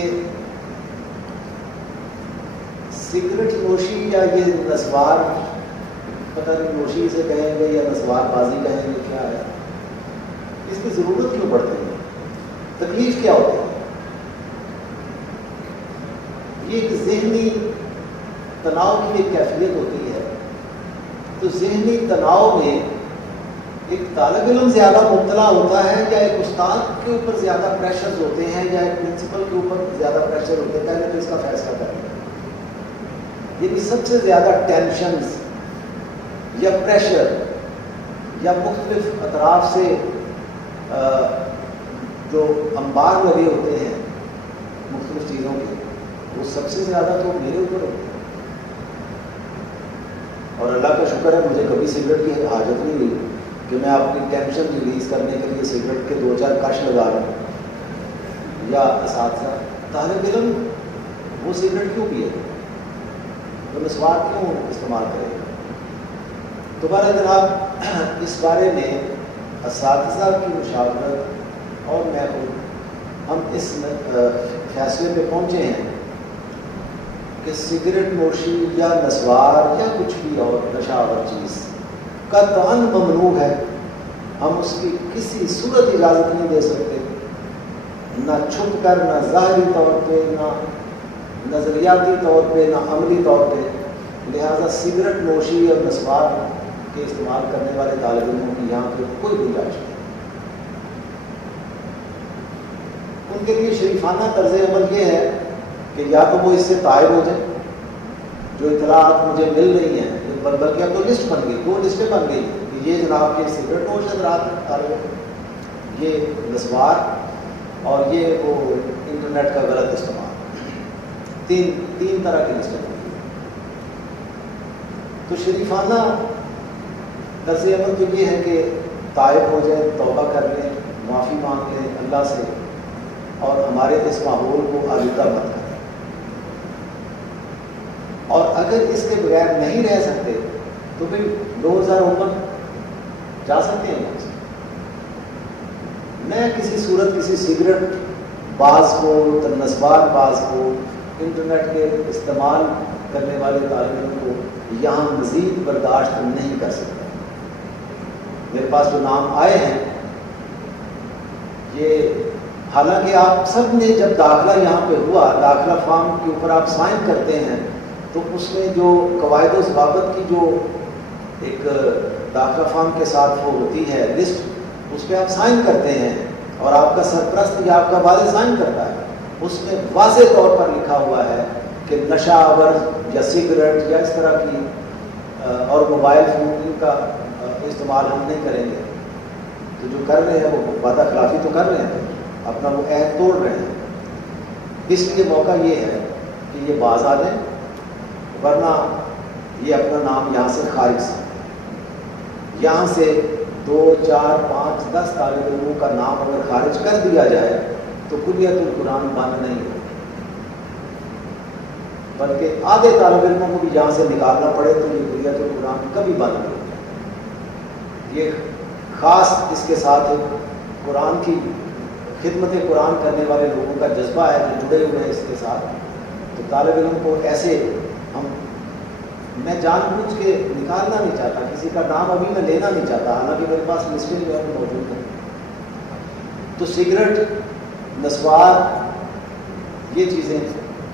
سگریٹ نوشی یا یہ نسوار، پتہ نہیں نوشی سے کہیں گے یا نسوار بازی کہیں گے، کیا ہے اس کی ضرورت کیوں پڑتی ہے؟ تکلیف کیا ہوتی ہے؟ یہ ایک ذہنی تناؤ کی ایک کیفیت ہوتی ہے. تو ذہنی تناؤ میں ایک طالب علم زیادہ مبتلا ہوتا ہے یا ایک استاد کے اوپر زیادہ پریشرز ہوتے ہیں یا ایک پرنسپل کے اوپر زیادہ پریشر ہوتے ہیں؟ پہلے تو اس کا فیصلہ کریں. یعنی سب سے زیادہ ٹینشنز یا پریشر یا مختلف اطراف سے جو انبار لگے ہوتے ہیں مختلف چیزوں کے، وہ سب سے زیادہ تو میرے اوپر ہوتے ہیں. اور اللہ کا شکر ہے مجھے کبھی سگریٹ کی حاجت نہیں ہوئی کہ میں اپنی ٹینشن ریلیز کرنے کے لیے سگریٹ کے 2-4 کش لگا لوں. یا اساتذہ طالب علم وہ سگریٹ کیوں پیے، وہ مسواک کیوں استعمال کرے؟ دوبارہ جناب اس بارے میں اساتذہ کی مشاورت اور میں خود ہم اس فیصلے پہ پہنچے ہیں کہ سگریٹ نوشی یا نسوار یا کچھ بھی اور نشہ آور چیز قطعاً ممنوع ہے. ہم اس کی کسی صورت اجازت نہیں دے سکتے، نہ چھپ کر، نہ ظاہری طور پہ، نہ نظریاتی طور پہ، نہ عملی طور پہ. لہذا سگریٹ نوشی اور نسوار کے استعمال کرنے والے طالب علموں کی یہاں پہ کوئی گنجائش نہیں. ان کے لیے شریفانہ طرز عمل یہ ہے کہ یا تو وہ اس سے طائب ہو جائے. جو اطلاعات مجھے مل رہی ہیں بلکہ اب تو لسٹ بن گئی، 2 لسٹیں بن گئی کہ یہ جناب یہ سگریٹ نوش حضرات طالب علم، یہ نسوار اور یہ وہ انٹرنیٹ کا غلط استعمال. تین طرح کی لسٹیں بن گئی. تو شریفانہ طرز عمل تو یہ ہے کہ طائب ہو جائے، توبہ کر لیں، معافی مانگ لیں اللہ سے، اور ہمارے اس ماحول کو آلودہ مت کریں. اور اگر اس کے بغیر نہیں رہ سکتے تو پھر 2000 اوپن جا سکتے ہیں. میں کسی صورت کسی سگریٹ باز کو، نسوار باز کو، انٹرنیٹ کے استعمال کرنے والے طالب علم کو یہاں مزید برداشت نہیں کر سکتا. میرے پاس جو نام آئے ہیں یہ حالانکہ آپ سب نے جب داخلہ یہاں پہ ہوا، داخلہ فارم کے اوپر آپ سائن کرتے ہیں تو اس میں جو قواعد و ضوابط کی جو ایک داخلہ فارم کے ساتھ وہ ہوتی ہے لسٹ، اس پہ آپ سائن کرتے ہیں اور آپ کا سرپرست یا آپ کا والد سائن کرتا ہے. اس میں واضح طور پر لکھا ہوا ہے کہ نشہ آور یا سگریٹ یا اس طرح کی اور موبائل فون کا استعمال ہم نہیں کریں گے. تو جو کر رہے ہیں وہ وعدہ خلافی تو کر رہے ہیں، اپنا وہ عہد توڑ رہے ہیں. اس لیے موقع یہ ہے کہ یہ باز آ جائیں، ورنہ یہ اپنا نام یہاں سے خارج سے، یہاں سے 2 4 5 10 طالب علموں کا نام اگر خارج کر دیا جائے تو کلیت القرآن بند نہیں ہو، بلکہ آدھے طالب علموں کو بھی یہاں سے نکالنا پڑے تو یہ کلیت القرآن کبھی بند نہیں ہو. یہ خاص اس کے ساتھ قرآن کی خدمت قرآن کرنے والے لوگوں کا جذبہ ہے جو جڑے ہوئے ہیں اس کے ساتھ. تو طالب علم کو ایسے میں جان بوجھ کے نکالنا نہیں چاہتا، کسی کا نام ابھی میں لینا نہیں چاہتا، حالانکہ میرے پاس لسٹیں جو ہے موجود ہیں. تو سگریٹ، نسوار، یہ چیزیں،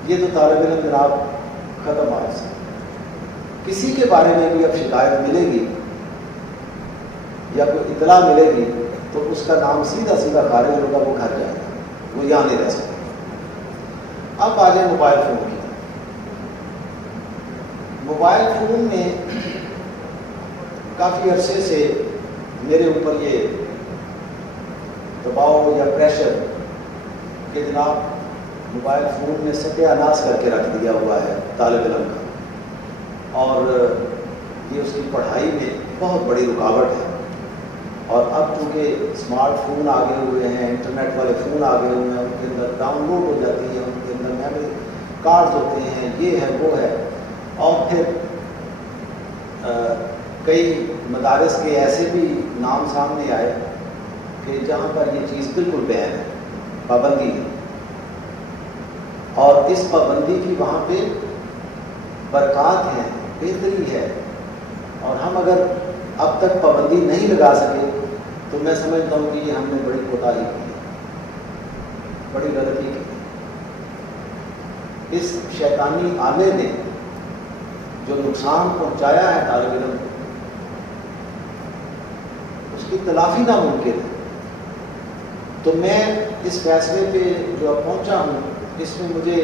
یہ تو طالب علم جناب ختم آئے سے. کسی کے بارے میں بھی اب شکایت ملے گی یا کوئی اطلاع ملے گی تو اس کا نام سیدھا سیدھا خارج ہوگا، وہ گھر جائے گا، وہ یہاں نہیں رہ سکتا. اب آ جائیں موبائل فون کی. موبائل فون میں کافی عرصے سے میرے اوپر یہ دباؤ یا پریشر کہ جناب موبائل فون میں ستیہ ناش کر کے رکھ دیا ہوا ہے طالب علم کا، اور یہ اس کی پڑھائی میں بہت بڑی رکاوٹ ہے. اور اب چونکہ اسمارٹ فون آگے ہوئے ہیں، انٹرنیٹ والے فون آگے ہوئے ہیں، ان کے اندر ڈاؤن لوڈ ہو جاتی ہے، ان کے اندر میموری کارڈ ہوتے ہیں، یہ ہے وہ ہے. اور پھر کئی مدارس کے ایسے بھی نام سامنے آئے کہ جہاں پر یہ چیز بالکل بین ہے، پابندی ہے، اور اس پابندی کی وہاں پہ برکات ہیں، بہتری ہے. اور ہم اگر اب تک پابندی نہیں لگا سکے تو میں سمجھتا ہوں کہ یہ ہم نے بڑی کوتاہی کی ہے، بڑی غلطی کی. اس شیطانی آلے نے جو نقصان پہنچایا ہے طالب علم کو، اس کی تلافی ناممکن ہے۔ تو میں اس فیصلے پہ جو اب پہنچا ہوں، اس میں مجھے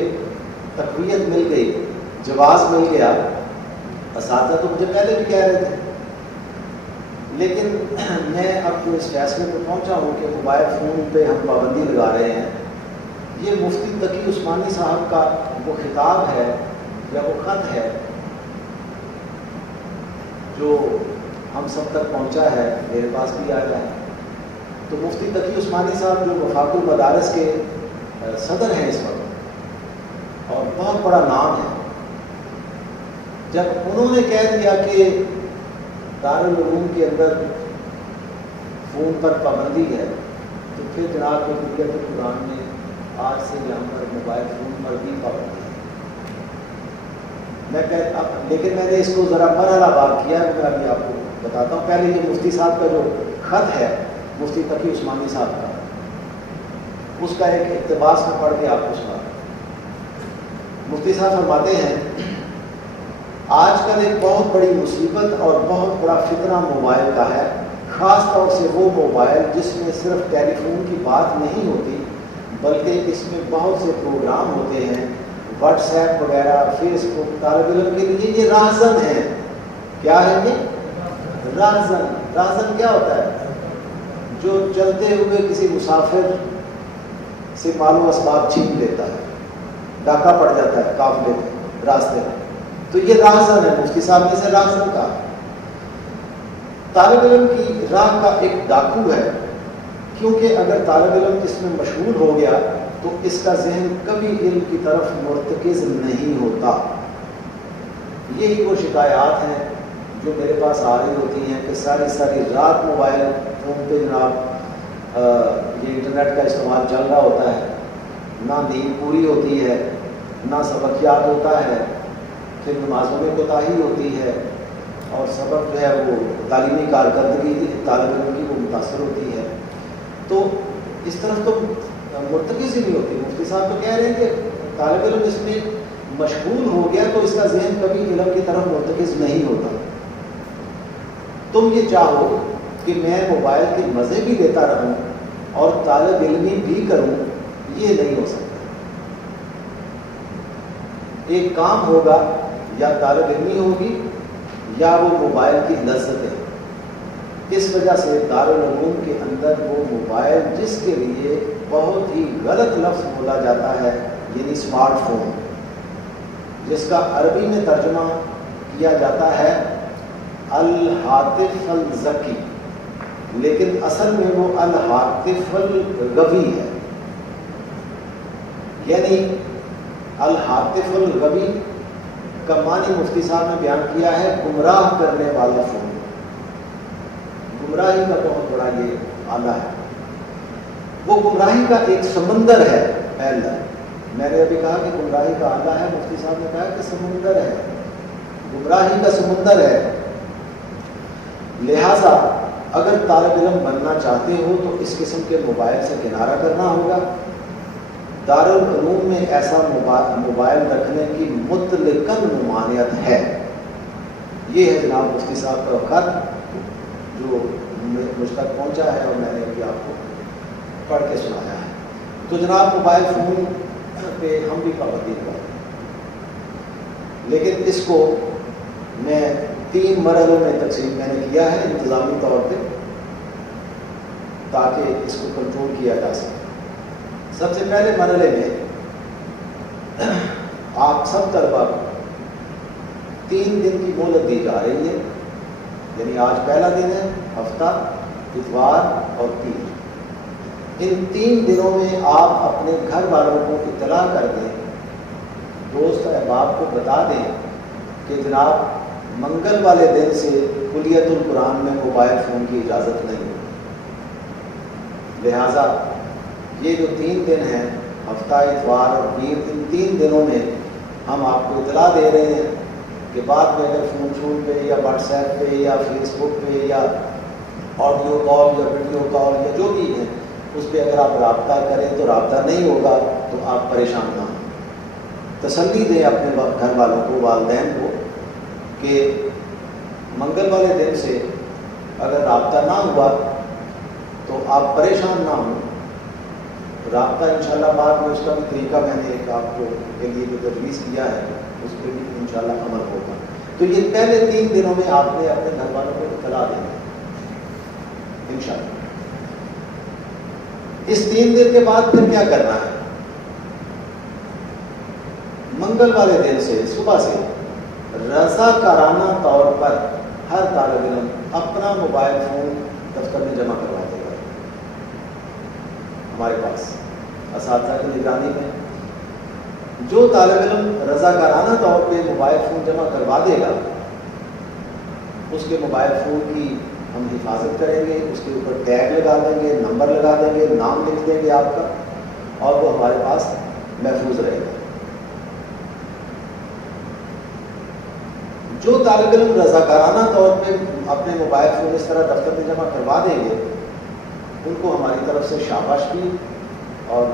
تقویت مل گئی، جواز مل گیا۔ اساتذہ تو مجھے پہلے بھی کہہ رہے تھے، لیکن میں اب جو اس فیصلے پہ پہنچا ہوں کہ موبائل فون پہ ہم پابندی لگا رہے ہیں، یہ مفتی تقی عثمانی صاحب کا وہ خطاب ہے یا وہ خط ہے جو ہم سب تک پہنچا ہے، میرے پاس بھی آیا ہے۔ تو مفتی تقی عثمانی صاحب جو وفاق المدارس کے صدر ہیں اس وقت اور بہت بڑا نام ہے، جب انہوں نے کہہ دیا کہ دارالعلوم کے اندر فون پر پابندی ہے، تو پھر جناب کے کلیت القرآن میں آج سے یہاں پر موبائل فون پر بھی پابندی ہے۔ لیکن میں نے اس کو ذرا مرحلہ وار کیا ہے، میں ابھی آپ کو بتاتا ہوں۔ پہلے یہ مفتی صاحب کا جو خط ہے، مفتی تقی عثمانی صاحب کا، اس کا ایک اقتباس میں پڑھ کے آپ کو سنا۔ مفتی صاحب فرماتے ہیں، آج کل ایک بہت بڑی مصیبت اور بہت بڑا فتنہ موبائل کا ہے، خاص طور سے وہ موبائل جس میں صرف ٹیلی فون کی بات نہیں ہوتی، بلکہ اس میں بہت سے پروگرام ہوتے ہیں، واٹس ایپ وغیرہ، فیس بک۔ طالب علم کے لیے یہ راہزن ہے۔ کیا ہے یہ؟ راہزن۔ راہزن کیا ہوتا ہے؟ جو چلتے ہوئے کسی مسافر سے مال و اسباب چھین لیتا ہے، ڈاکہ پڑ جاتا ہے قافلے میں، راستے میں، تو یہ راہزن ہے۔ مفتی صاحب نے اسے راہزن کہا۔ طالب علم کی راہ کا ایک ڈاکو ہے، کیونکہ اگر طالب علم اس میں مشغول ہو گیا تو اس کا ذہن کبھی علم کی طرف مرتکز نہیں ہوتا۔ یہی وہ شکایات ہیں جو میرے پاس آ رہی ہوتی ہیں کہ ساری ساری رات موبائل فون پہ جناب یہ انٹرنیٹ کا استعمال چل رہا ہوتا ہے، نہ نیند پوری ہوتی ہے، نہ سبق یاد ہوتا ہے، پھر نمازوں میں کوتاہی ہوتی ہے، اور سبق جو ہے وہ تعلیمی کارکردگی طالب علم کی وہ متاثر ہوتی ہے۔ تو اس طرف تو مرتکز ہی نہیں ہوتی۔ مفتی صاحب تو کہہ رہے ہیں کہ طالب علم اس میں مشغول ہو گیا تو اس کا ذہن کبھی علم کی طرف مرتکز نہیں ہوتا۔ تم یہ چاہو کہ میں موبائل کے مزے بھی لیتا رہوں اور طالب علمی بھی کروں، یہ نہیں ہو سکتا۔ ایک کام ہوگا، یا طالب علمی ہوگی یا وہ موبائل کی لذت ہے۔ اس وجہ سے دارالعلوم کے اندر وہ موبائل جس کے لیے بہت ہی غلط لفظ بولا جاتا ہے، یعنی اسمارٹ فون، جس کا عربی میں ترجمہ کیا جاتا ہے الہاتف الذکی، لیکن اصل میں وہ الہاتف الغوی ہے۔ یعنی الہاتف الغوی کا معنی مفتی صاحب نے بیان کیا ہے گمراہ کرنے والا فون۔ گمراہی کا بہت بڑا یہ آلہ ہے، وہ گمراہی کا ایک سمندر ہے پہلا۔ میں نے ابھی کہا کہ گمراہی کا آلہ ہے، مفتی صاحب نے کہا کہ سمندر ہے، گمراہی کا سمندر ہے۔ لہٰذا اگر طالب علم بننا چاہتے ہو تو اس قسم کے موبائل سے کنارہ کرنا ہوگا۔ دارالعلوم میں ایسا موبائل رکھنے کی مطلقاً ممانعت ہے۔ یہ ہے جناب مفتی صاحب کا خط جو مجھ تک پہنچا ہے اور میں نے ابھی آپ کو پڑھ کے سنایا ہے۔ تو جناب موبائل فون پہ ہم بھی پابندی لگائیں، لیکن اس کو میں 3 مرحلوں میں تقسیم میں نے کیا ہے انتظامی طور پہ، تاکہ اس کو کنٹرول کیا جا سکے۔ سب سے پہلے مرحلے میں آپ سب طلبا کو 3 دن کی مہلت دی جا رہی ہے، یعنی آج پہلا دن ہے، ہفتہ، اتوار اور پیر۔ ان 3 دنوں میں آپ اپنے گھر والوں کو اطلاع کر دیں، دوست احباب کو بتا دیں کہ جناب منگل والے دن سے کلیت القرآن میں موبائل فون کی اجازت نہیں۔ لہٰذا یہ جو 3 دن ہیں، ہفتہ، اتوار اور پیر، ان 3 دنوں میں ہم آپ کو اطلاع دے رہے ہیں کہ بعد میں اگر فون شون پہ یا واٹس ایپ پہ یا فیس بک پہ یا آڈیو کال یا ویڈیو کال یا جو بھی ہے اس پہ اگر آپ رابطہ کریں تو رابطہ نہیں ہوگا تو آپ پریشان نہ ہوں۔ تسلی دیں اپنے گھر والوں کو، والدین کو، کہ منگل والے دن سے اگر رابطہ نہ ہوا تو آپ پریشان نہ ہوں، رابطہ انشاءاللہ بعد میں اس کا بھی طریقہ میں نے ایک آپ کو کے لیے جو تجویز کیا ہے اس پہ بھی انشاءاللہ عمل ہوگا۔ تو یہ پہلے 3 دنوں میں آپ نے اپنے گھر والوں کو اطلاع دینی انشاءاللہ۔ اس 3 دن کے بعد پھر کیا کرنا ہے؟ منگل والے دن سے صبح سے رضاکارانہ طور پر ہر طالب علم اپنا موبائل فون دفتر میں جمع کروا دے گا۔ ہمارے پاس اساتذہ کی نگرانی میں جو طالب علم رضاکارانہ طور پہ موبائل فون جمع کروا دے گا، اس کے موبائل فون کی ہم حفاظت کریں گے، اس کے اوپر ٹیگ لگا دیں گے، نمبر لگا دیں گے، نام لکھ دیں گے آپ کا، اور وہ ہمارے پاس محفوظ رہے گا۔ جو طالب علم رضاکارانہ طور پہ اپنے موبائل فون اس طرح دفتر میں جمع کروا دیں گے، ان کو ہماری طرف سے شاباش بھی، اور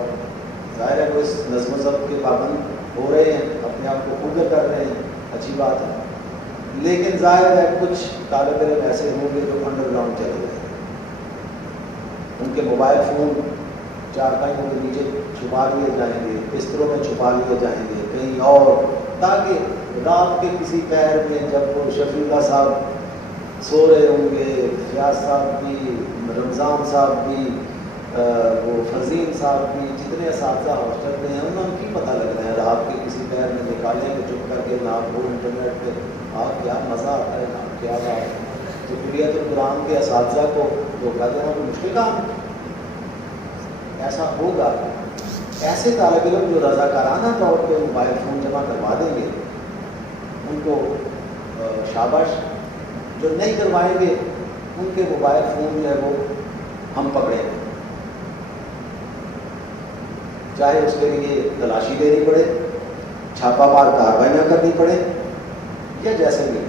ظاہر ہے وہ اس نظم و ضبط کے پابند ہو رہے ہیں، اپنے آپ کو پورا کر رہے ہیں، اچھی بات ہے۔ لیکن ظاہر ہے کچھ طالب علم ایسے ہوں گے جو انڈر گراؤنڈ چلے گئے، ان کے موبائل فون چارپائیوں کے نیچے چھپا لیے جائیں گے، بستروں میں چھپا لیے جائیں گے کہیں اور، تاکہ رات کے کسی پہر میں جب وہ شفیقہ صاحب سو رہے ہوں گے، فیاض صاحب بھی، رمضان صاحب بھی، وہ فرزین صاحب بھی، جتنے اساتذہ ہاسٹل میں ہیں انہوں نے کی پتہ لگ رہا ہے، رات کے کسی پہر میں نکالیں گے چپ کر کے نام وہ انٹرنیٹ پہ، کیا مزہ آتا ہے، نام کیا بات ہے۔ تو کلیت القرآن کے اساتذہ کو دھوکہ دینا کوئی مشکل کام ہے؟ ایسا ہوگا، ایسے طالب علم جو رضاکارانہ طور پہ موبائل فون جمع کروا دیں گے ان کو شاباش، جو نہیں کروائیں گے ان کے موبائل فون جو ہے وہ ہم پکڑیں گے، چاہے اس کے لیے تلاشی لینی پڑے، چھاپا مار کارروائیاں کرنی پڑے، یا جیسے بھی۔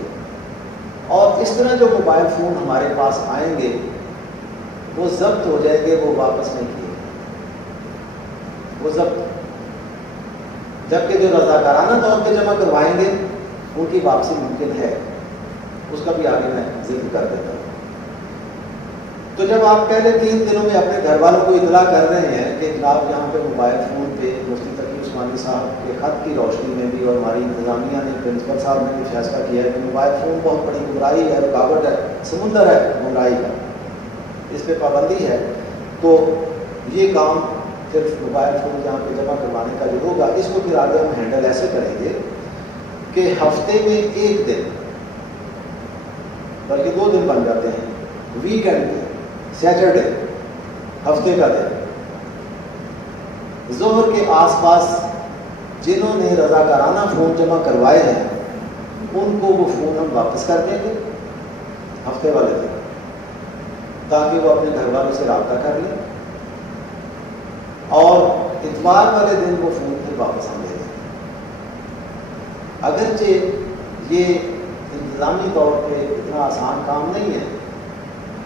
اور اس طرح جو موبائل فون ہمارے پاس آئیں گے وہ ضبط ہو جائیں گے، وہ واپس نہیں کیے، وہ ضبط، جبکہ جو رضاکارانہ طور پہ جمع کروائیں گے ان کی واپسی ممکن ہے، اس کا بھی آگے میں ذکر کر دیتا ہوں۔ تو جب آپ پہلے 3 دنوں میں اپنے گھر والوں کو اطلاع کر رہے ہیں کہ جناب یہاں پہ موبائل فون پہ مفتی تقی عثمانی صاحب کے خط کی روشنی میں بھی، اور ہماری انتظامیہ نے، پرنسپل صاحب نے بھی فیصلہ کیا ہے کہ موبائل فون بہت بڑی گمراہی ہے، رکاوٹ ہے، سمندر ہے گمراہی کا، اس پہ پابندی ہے، تو یہ کام صرف موبائل فون یہاں پہ جمع کروانے کا جو ہوگا، اس کو پھر آگے ہم ہینڈل ایسے کریں گے کہ ہفتے میں 1 دن، بلکہ 2 دن بن جاتے ہیں، ویکینڈ پہ، سیٹرڈے، ہفتے کا دن، ظہر کے آس پاس جنہوں نے رضاکارانہ فون جمع کروائے ہیں ان کو وہ فون ہم واپس کر دیں گے ہفتے والے دن، تاکہ وہ اپنے گھر والوں سے رابطہ کر لیں، اور اتوار والے دن وہ فون پھر واپس ہم دے دیں گے۔ اگرچہ یہ انتظامی طور پہ اتنا آسان کام نہیں ہے،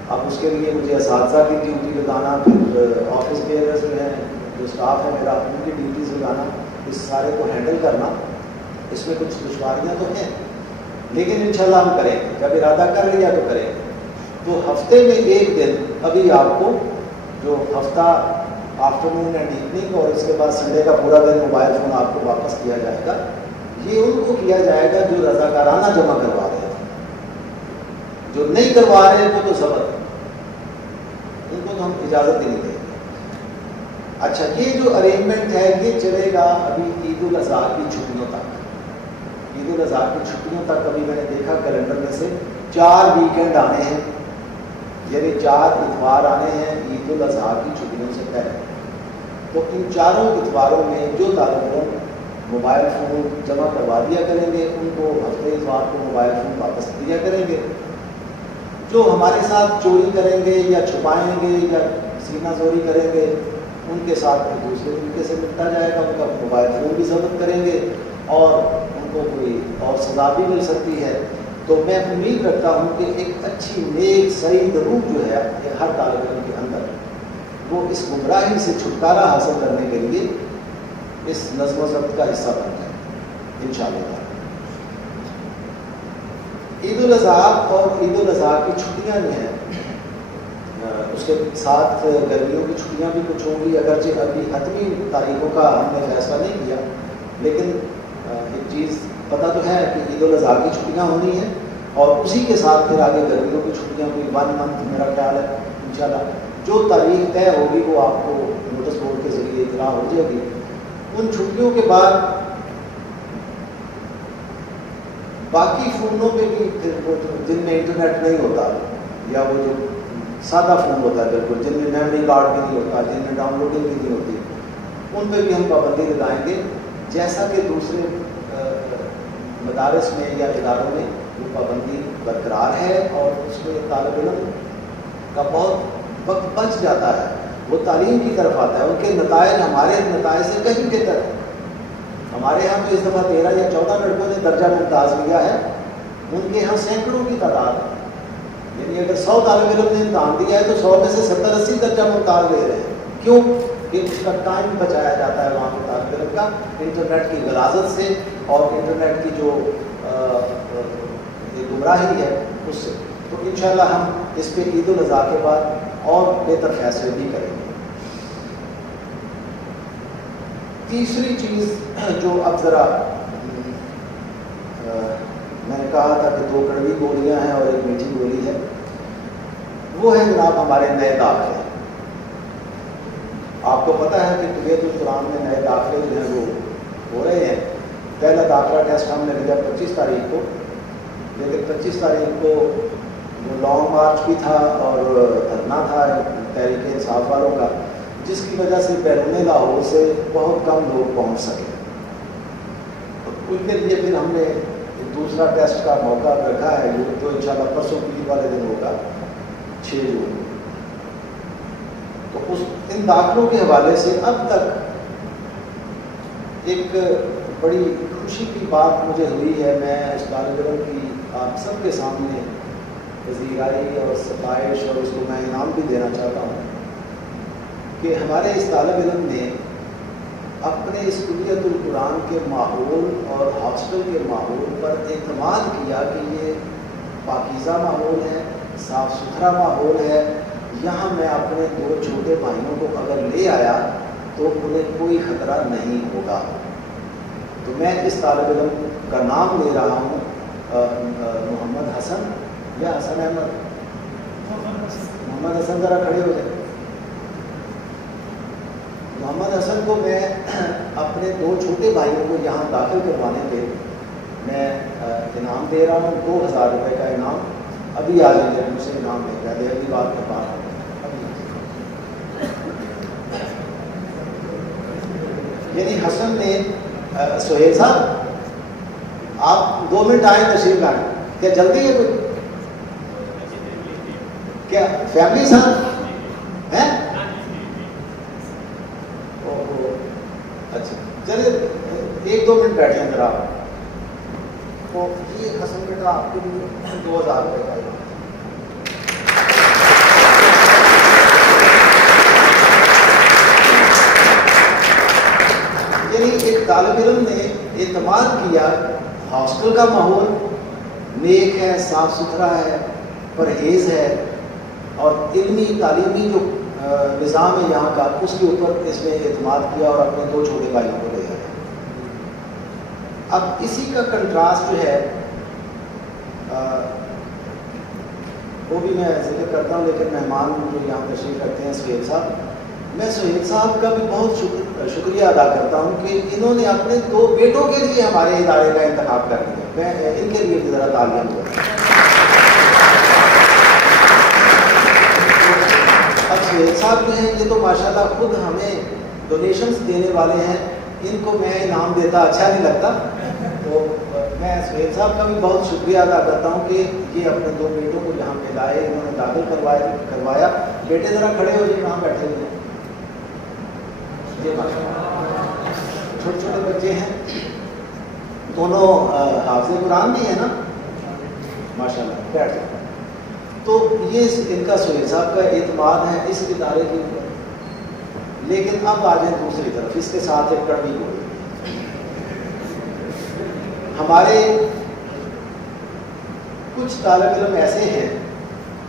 اب اس کے لیے مجھے اساتذہ کی ڈیوٹی لگانا، پھر آفس بیئرز جو ہیں، جو اسٹاف ہے میرا، ان کی ڈیوٹیز لگانا، اس سارے کو ہینڈل کرنا، اس میں کچھ دشواریاں تو ہیں، لیکن انشاءاللہ ہم کریں گے، جب ارادہ کر لیا تو کریں گے۔ تو ہفتے میں 1 دن، ابھی آپ کو جو ہفتہ آفٹرنون اینڈ ایوننگ، اور اس کے بعد سنڈے کا پورا دن موبائل فون آپ کو واپس کیا جائے گا، یہ ان کو کیا جائے گا جو رضاکارانہ جمع کروا رہے ہیں، جو نہیں کروا رہے ہیں وہ تو ضبط، ان کو تو ہم اجازت ہی نہیں دیں گے۔ اچھا، یہ جو ارینجمنٹ ہے یہ چلے گا ابھی عید الاضحیٰ کی چھٹیوں تک، عید الاضحیٰ کی چھٹیوں تک ابھی میں نے دیکھا کیلنڈر میں سے 4 ویکینڈ آنے ہیں، یعنی 4 اتوار آنے ہیں عید الاضحیٰ کی چھٹیوں سے پہلے۔ تو ان 4 اتواروں میں جو طالب علم موبائل فون جمع کروا دیا کریں گے ان کو ہفتے اتوار کو موبائل فون واپس دیا کریں گے، جو ہمارے ساتھ چوری کریں گے یا چھپائیں گے یا سینہ زوری کریں گے ان کے ساتھ دوسرے طریقے سے نپٹا جائے گا، ان کا موبائل فون بھی ضبط کریں گے اور ان کو کوئی اور سزا بھی مل سکتی ہے۔ تو میں امید رکھتا ہوں کہ ایک اچھی نیک سعید روح جو ہے ہر طالب علم کے اندر، وہ اس گمراہی سے چھٹکارا حاصل کرنے کے لیے اس نظم و ضبط کا حصہ بن جائے۔ انشاءاللہ۔ عید الاضحیٰ اور عید الاضحیٰ کی چھٹیاں جو ہیں اس کے ساتھ گرمیوں کی چھٹیاں بھی کچھ ہوں گی، اگرچہ ابھی حتمی تاریخوں کا ہم نے فیصلہ نہیں کیا، لیکن ایک چیز پتہ تو ہے کہ عید الاضحیٰ کی چھٹیاں ہونی ہیں اور اسی کے ساتھ پھر آگے گرمیوں کی چھٹیاں کوئی 1 منتھ میرا خیال ہے انشاءاللہ۔ جو تاریخ طے ہوگی وہ آپ کو نوٹس بورڈ کے ذریعے اطلاع ہو جائے گی۔ ان چھٹیوں کے بعد باقی فونوں پہ بھی پھر جن میں انٹرنیٹ نہیں ہوتا یا وہ جو سادہ فون ہوتا ہے بالکل، جن میں میموری کارڈ بھی نہیں ہوتا، جن میں ڈاؤن لوڈنگ بھی نہیں ہوتی، ان پہ بھی ہم پابندی لگائیں گے، جیسا کہ دوسرے مدارس میں یا اداروں میں وہ پابندی برقرار ہے اور اس میں طالب علم کا بہت وقت بچ جاتا ہے، وہ تعلیم کی طرف آتا ہے، ان کے نتائج ہمارے نتائج سے کہیں بہتر ہے۔ ہمارے یہاں تو اس دفعہ 13 یا 14 لڑکوں نے درجہ ممتاز لیا ہے، ان کے یہاں سینکڑوں کی تعداد ہے، یعنی اگر 100 طالب علم نے امتحان دیا ہے تو 100 میں سے 70-80 درجہ ممتاز لے رہے ہیں۔ کیوں؟ کہ اس کا ٹائم بچایا جاتا ہے وہاں کے طالب علم کا انٹرنیٹ کی غلاظت سے اور انٹرنیٹ کی جو گمراہی ہے اس سے۔ تو انشاءاللہ ہم اس پہ عید الاضحیٰ کے بعد اور بہتر فیصلے بھی کریں گے۔ تیسری چیز جو اب ذرا میں نے کہا تھا کہ 2 کڑوی گولیاں ہیں اور 1 میٹھی گولی ہے، وہ ہے جناب ہمارے نئے داخلے۔ آپ کو پتہ ہے کہ کلیت القرآن میں نئے داخلے جو ہیں وہ ہو رہے ہیں۔ پہلا داخلہ ٹیسٹ ہم نے لیا 25 تاریخ کو، لیکن 25 تاریخ کو وہ لانگ مارچ بھی تھا اور دھرنا تھا تحریک انصاف والوں کا، جس کی وجہ سے بیرون لاہور سے بہت کم لوگ پہنچ سکے۔ ان کے لیے پھر ہم نے دوسرا ٹیسٹ کا موقع رکھا ہے جو انشاءاللہ پرسوں پیر والے دن ہوگا 6 جون۔ تو ان داخلوں کے حوالے سے اب تک ایک بڑی خوشی کی بات مجھے ہوئی ہے، میں اس طالب علم کی آپ سب کے سامنے پذیرائی اور ستائش اور اس کو میں انعام بھی دینا چاہتا ہوں کہ ہمارے اس طالب علم نے اپنے اس کلیت القرآن کے ماحول اور ہاسٹل کے ماحول پر اعتماد کیا کہ یہ پاکیزہ ماحول ہے، صاف ستھرا ماحول ہے، یہاں میں اپنے 2 چھوٹے بھائیوں کو اگر لے آیا تو انہیں کوئی خطرہ نہیں ہوگا۔ تو میں اس طالب علم کا نام لے رہا ہوں محمد حسن یا حسن احمد، محمد حسن ذرا کھڑے ہو جائیں۔ محمد حسن کو میں اپنے 2 چھوٹے بھائیوں کو یہاں داخل کروانے پہ میں انعام دے رہا ہوں، 2000 روپے کا انعام۔ ابھی آ جائیں گے، مجھ سے انعام دے گا، اگلی بات میں بات ہے۔ یعنی حسن نے سہیل صاحب آپ 2 منٹ آئیں، تشریف لائیں، کیا جلدی ہے کوئی؟ کیا فیملی ساتھ ہیں؟ اچھا چلے 1-2 منٹ بیٹھیں ذرا۔ تو یہ حسن بیٹا آپ کے لیے 2000 روپے کا ہے۔ یعنی ایک طالب علم نے اعتماد کیا، ہاسٹل کا ماحول نیک ہے، صاف ستھرا ہے، پرہیز ہے اور علمی تعلیمی جو نظام ہے یہاں کا اس کے اوپر اس نے اعتماد کیا اور اپنے 2 چھوٹے بھائیوں کو لے آیا۔ اب اسی کا کنٹراسٹ جو ہے وہ بھی میں ذکر کرتا ہوں، لیکن مہمان جو یہاں تشریف رکھتے ہیں سہیل صاحب، میں سہیل صاحب کا بھی بہت شکریہ ادا کرتا ہوں کہ انہوں نے اپنے 2 بیٹوں کے لیے ہمارے ادارے کا انتخاب کر دیا۔ میں ان کے لیے بھی ذرا تالیاں دوں۔ اب سہیل صاحب جو ہیں یہ تو ماشاءاللہ خود ہمیں ڈونیشنز دینے والے ہیں، ان کو میں انعام دیتا اچھا نہیں لگتا، تو میں سہیل صاحب کا بھی بہت شکریہ ادا کرتا ہوں کہ یہ اپنے 2 بیٹوں کو یہاں پہ لائے، انہوں نے داخل کروایا۔ بیٹے ذرا کھڑے ہو جائے، کہاں بیٹھے ہوئے ہیں؟ یہ چھوٹے چھوٹے بچے ہیں، دونوں حافظ قرآن بھی ہیں نا ماشاءاللہ، بیٹھ جائیں۔ تو یہ ان کا سہیل صاحب کا اعتماد ہے اس ادارے کے اوپر۔ لیکن اب آ جائیں دوسری طرف، اس کے ساتھ ایک کڑوی گولی۔ ہمارے کچھ طالب علم ایسے ہیں،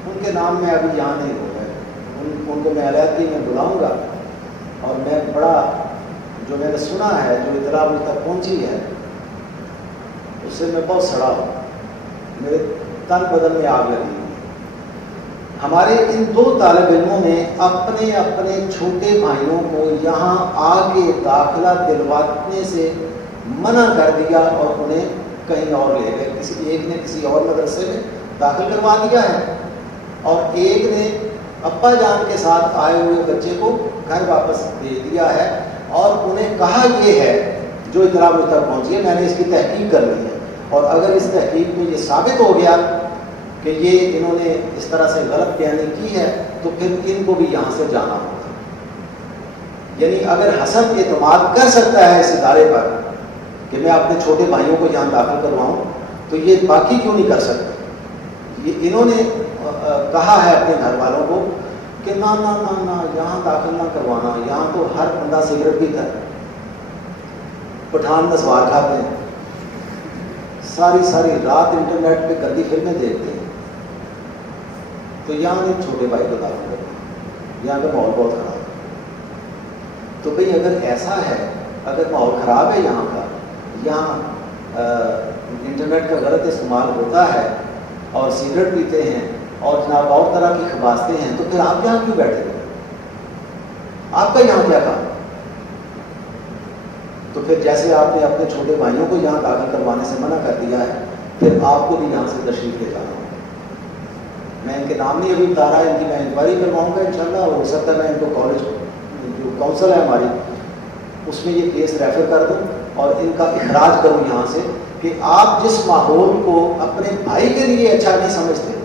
ان کے نام میں ابھی یہاں نہیں ہو گئے، ان کو میں علیحدگی میں بلاؤں گا، اور میں بڑا جو میں نے سنا ہے، جو اطلاع مجھ تک پہنچی ہے، اس سے میں بہت سڑا ہوں، میرے تن بدن میں آگ لگی۔ ہمارے ان دو طالب علموں نے اپنے اپنے چھوٹے بھائیوں کو یہاں آگے داخلہ دلوانے سے منع کر دیا اور انہیں کہیں اور لے گئے۔ ایک نے کسی اور مدرسے میں داخل کروا دیا ہے، اور ایک نے ابا جان کے ساتھ آئے ہوئے بچے کو گھر واپس بھیج دیا ہے، اور انہیں کہا یہ ہے، جو اطلاع مجھ تک پہنچی ہے، میں نے اس کی تحقیق کر لی ہے، اور اگر اس تحقیق میں یہ ثابت ہو گیا کہ یہ انہوں نے اس طرح سے غلط بیانی کی ہے، تو پھر ان کو بھی یہاں سے جانا ہوگا۔ یعنی اگر حسن اعتماد کر سکتا ہے اس ادارے پر کہ میں اپنے چھوٹے بھائیوں کو یہاں داخل کرواؤں، تو یہ باقی کیوں نہیں کر سکتے؟ یہ انہوں نے کہا ہے اپنے گھر والوں کو کہ نہ نہ نہ نہ یہاں داخل نہ کروانا، یہاں تو ہر بندہ سگریٹ پیتا ہے، پٹھان نسوار کھاتے ہیں، ساری رات انٹرنیٹ پہ گندی فلمیں دیکھتے ہیں، تو یہاں نہیں چھوٹے بھائی کو داخل کرنا، یہاں کا ماحول بہت خراب ہے۔ تو بھئی اگر ایسا ہے، اگر ماحول خراب ہے یہاں کا، یہاں انٹرنیٹ کا غلط استعمال ہوتا ہے اور سگریٹ پیتے ہیں اور جناب اور طرح کی خباستیں ہیں، تو پھر آپ یہاں کیوں بیٹھے ہوئے؟ آپ کا یہاں کیا کام؟ تو پھر جیسے آپ نے اپنے چھوٹے بھائیوں کو یہاں داخل کروانے سے منع کر دیا ہے، پھر آپ کو بھی یہاں سے تشریف لے جانا ہوگا۔ میں ان کے نام نہیں ابھی بتا رہا، ان کی میں انکوائری کرواؤں گا انشاءاللہ، ہو سکتا ہے میں ان کو کالج جو کونسل ہے ہماری اس میں یہ کیس ریفر کر دوں اور ان کا اخراج کروں یہاں سے، کہ آپ جس ماحول کو اپنے بھائی کے لیے اچھا نہیں سمجھتے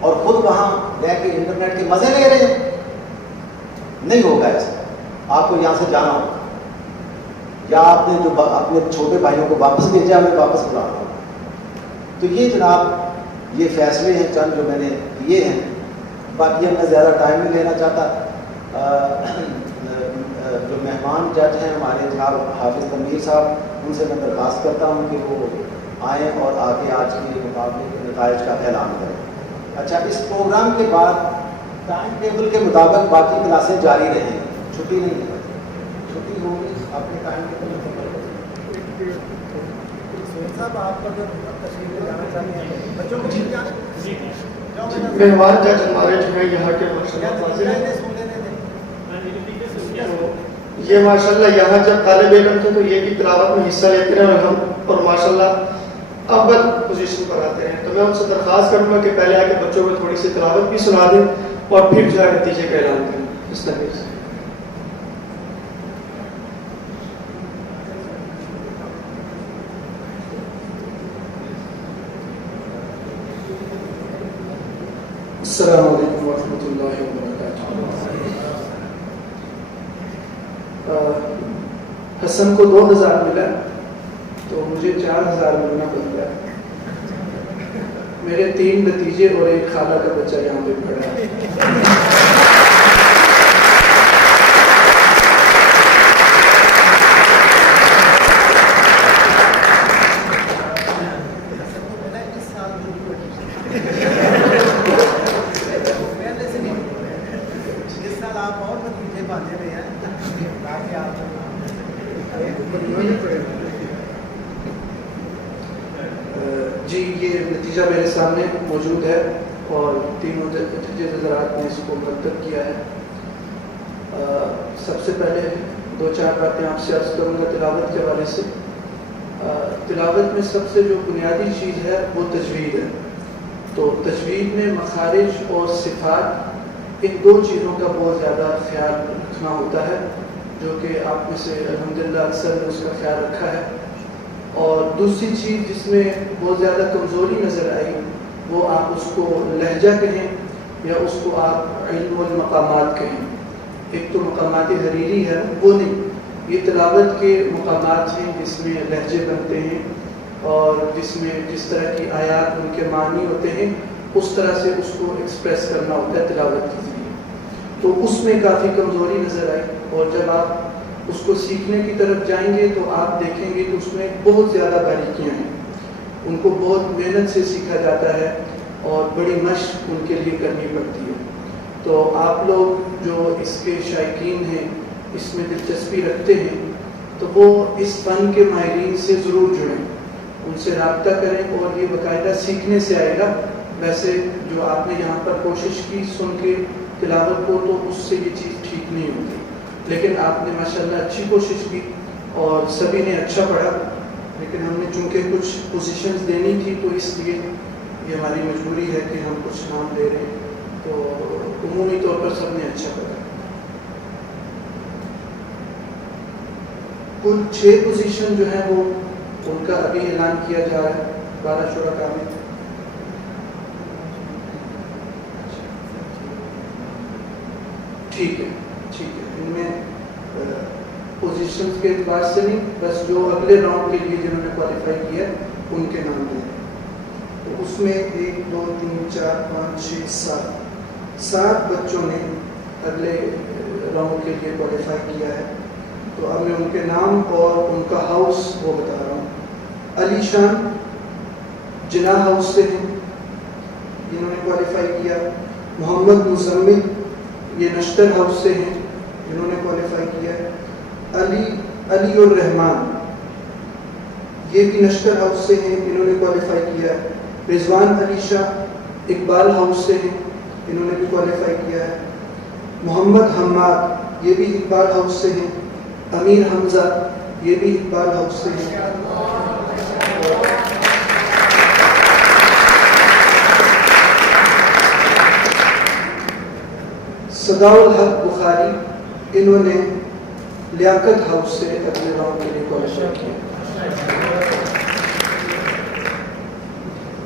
اور خود وہاں رہ کے انٹرنیٹ کے مزے لے رہے ہیں، نہیں ہوگا ایسا، آپ کو یہاں سے جانا ہوگا، یا آپ نے جو اپنے چھوٹے بھائیوں کو واپس بھیجا ہمیں واپس بلانا ہوگا۔ تو یہ جناب یہ فیصلے ہیں چند جو میں نے کیے ہیں، باقی اب میں زیادہ ٹائم نہیں لینا چاہتا۔ جو مہمان جج ہیں ہمارے جناب حافظ تنویر صاحب، ان سے میں درخواست کرتا ہوں کہ وہ آئیں اور آگے آج کے مقابلے کے نتائج کا اعلان کریں۔ اچھا، اس پروگرام کے بعد ٹائم ٹیبل کے مطابق باقی کلاسیں جاری رہیں، چھٹی نہیں ہے، چھٹی ہوگی اپنے ٹائم ٹیبل کے مطابق۔ صاحب آپ اگر تشریف لے جانا چاہتے ہیں بچوں کو مہمان جج ہمارے جو ہے یہاں کے یہ ماشاءاللہ یہاں جب طالب علم تھے تو یہ بھی تلاوت میں حصہ لیتے رہے اور ماشاءاللہ اول پوزیشن پر آتے ہیں، تو میں ان سے درخواست کروں گا کہ پہلے آ کے بچوں کو تھوڑی سی تلاوت بھی سنا دیں اور پھر جو ہے نتیجے کا اعلان کریں اس طریقے سے۔ السلام علیکم ورحمۃ اللہ وبرکاتہ۔ حسن کو 2000 ملا تو مجھے 4000 ملنا پڑ گیا۔ میرے 3 بھتیجے اور ایک خالہ کا بچہ یہاں پہ کھڑا ہے۔ جی یہ نتیجہ میرے سامنے موجود ہے اور تینوں حضرات نے اس کو مرتب کیا ہے۔ سب سے پہلے 2-4 باتیں آپ سے عرض کروں گا تلاوت کے حوالے سے۔ تلاوت میں سب سے جو بنیادی چیز ہے وہ تجوید ہے، تو تجوید میں مخارج اور صفات ان 2 چیزوں کا بہت زیادہ خیال رکھنا ہوتا ہے، جو کہ آپ میں سے الحمدللہ اکثر نے اس کا خیال رکھا ہے۔ اور دوسری چیز جس میں بہت زیادہ کمزوری نظر آئی وہ آپ اس کو لہجہ کہیں یا اس کو آپ علم المقامات کہیں۔ ایک تو مقامات حریری ہے وہ نہیں، یہ تلاوت کے مقامات ہیں جس میں لہجے بنتے ہیں اور جس میں جس طرح کی آیات ان کے معنی ہوتے ہیں اس طرح سے اس کو ایکسپریس کرنا ہوتا ہے تلاوت کے ذریعے، تو اس میں کافی کمزوری نظر آئی۔ اور جب آپ उसको सीखने की तरफ जाएंगे तो आप देखेंगे कि उसमें बहुत ज़्यादा बारीकियाँ हैं, उनको बहुत मेहनत से सीखा जाता है और बड़ी मशक उनके लिए करनी पड़ती है। तो आप लोग जो इसके शायकीन हैं, इसमें दिलचस्पी रखते हैं, तो वो इस फ़न के माहिरीन से ज़रूर जुड़ें, उनसे रब्ता करें और ये बाकायदा सीखने से आएगा। वैसे जो आपने यहाँ पर कोशिश की सुन के तिलावत को, तो उससे ये चीज़ ठीक नहीं होती, लेकिन आपने माशाल्लाह अच्छी कोशिश की और सभी ने अच्छा पढ़ा। लेकिन हमने चूँकि कुछ पोजीशंस देनी थी तो इसलिए ये हमारी मजबूरी है कि हम कुछ नाम दे रहे हैं। तो उमूमी तौर पर सबने अच्छा पढ़ा। कुल 6 पोजीशन जो है वो उनका अभी ऐलान किया जा रहा है 12 शुरा में। ठीक है, ठीक है, इनमें पोजीशंस के एतबार से नहीं, बस जो अगले राउंड के लिए जिन्होंने क्वालिफाई किया उनके नाम दें। तो उसमें 1 2 3 4 5 6 7 बच्चों ने अगले राउंड के लिए क्वालिफाई किया है। तो अब मैं उनके नाम और उनका हाउस वो बता रहा हूँ। अली शान जिना हाउस से हैं, जिन्होंने क्वालिफाई किया। मोहम्मद मुजम्मिल ये नश्तर हाउस से हैं, जिन्होंने क्वालिफाई किया। अली और रहमान ये भी नश्तर हाउस से हैं, इन्होंने क्वालिफाई किया। रिजवान अली शाह इकबाल हाउस से हैं, इन्होंने भी क्वालिफाई किया है। मोहम्मद हम्माद ये भी इकबाल हाउस से हैं। अमीर हमजा ये भी इकबाल हाउस से हैं। सदाउल हक बुखारी इन्होंने लियाकत हाउस से अगले राउंड के लिए क्वालिफाई किया।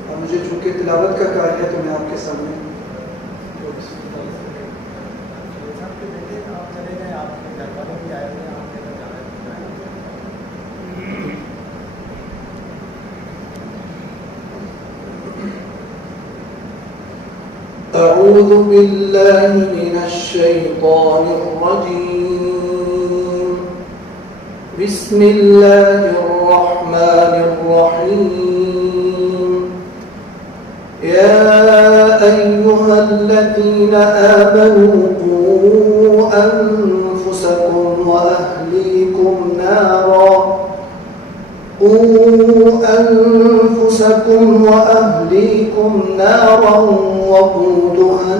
और मुझे चूँकि तिलावत का कार्य है तो मैं आपके सामने أعوذ بالله من الشيطان الرجيم بسم الله الرحمن الرحيم يا أيها الذين آمنوا قوا أنفسكم وأهليكم نارا وقودها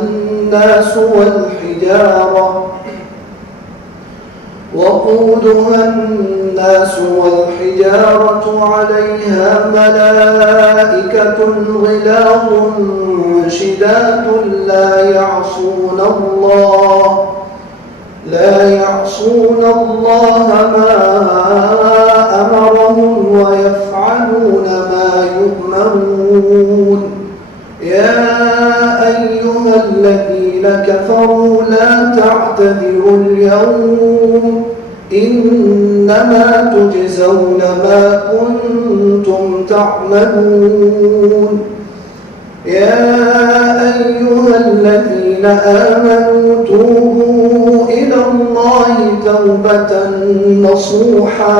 الناس والحجارة عليها ملائكة غلاظ شداد لا يعصون الله ما أمرهم ويفعلون ما يؤمرون يا أيها الذين كفروا لا تعتذروا اليوم إنما تجزون ما كنتم تعملون يا أيها الذين آمنوا توبوا إلى الله توبة نصوحا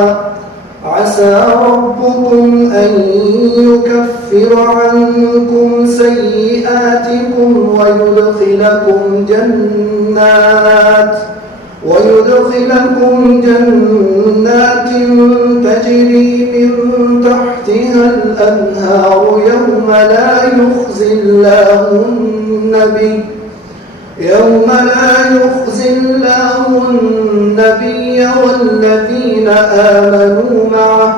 عسى ربكم أن يكفر عنكم سيئاتكم ويدخلكم جنات تجري من تحتها الأنهار يوم لا يخزي الله النبي والذين آمنوا معه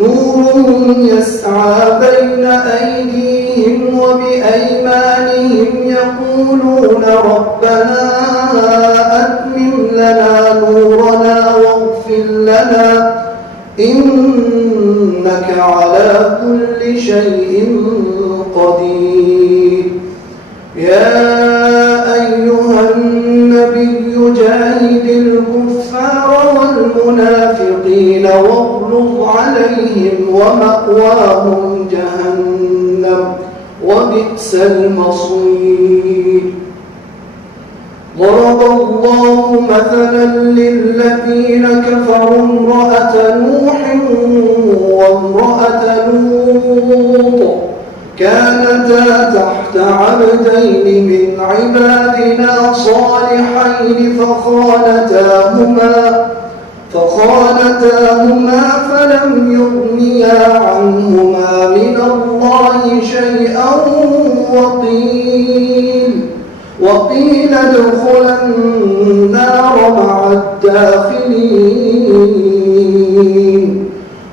نورهم يسعى بين أيديهم وبأيمانهم يقولون ربنا أتمم لنا نورنا واغفر لنا إنك على كل شيء قدير يا أيها النبي جاهد الكفار والمنافقين واغلظ عليهم ومأواهم جهنم وبئس المصير ضرب الله مثلا للذين كفروا امرأة نوح وامرأة لوط كانتا تحت عبدين من عبادنا صالحين فخانتاهما فلم يغنيا عنهما من الله شيئا وقيل ادخلا النار مع الداخلين.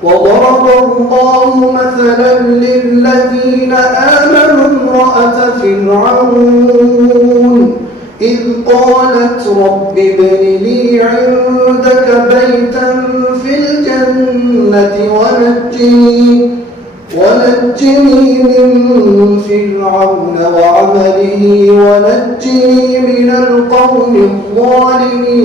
وضرب الله مثلا للذين آمنوا امرأة فرعون إذ قالت رب ابن لي عندك بيتا في الجنة ونجني من فرعون وعمله ونجني من القوم الظالمين.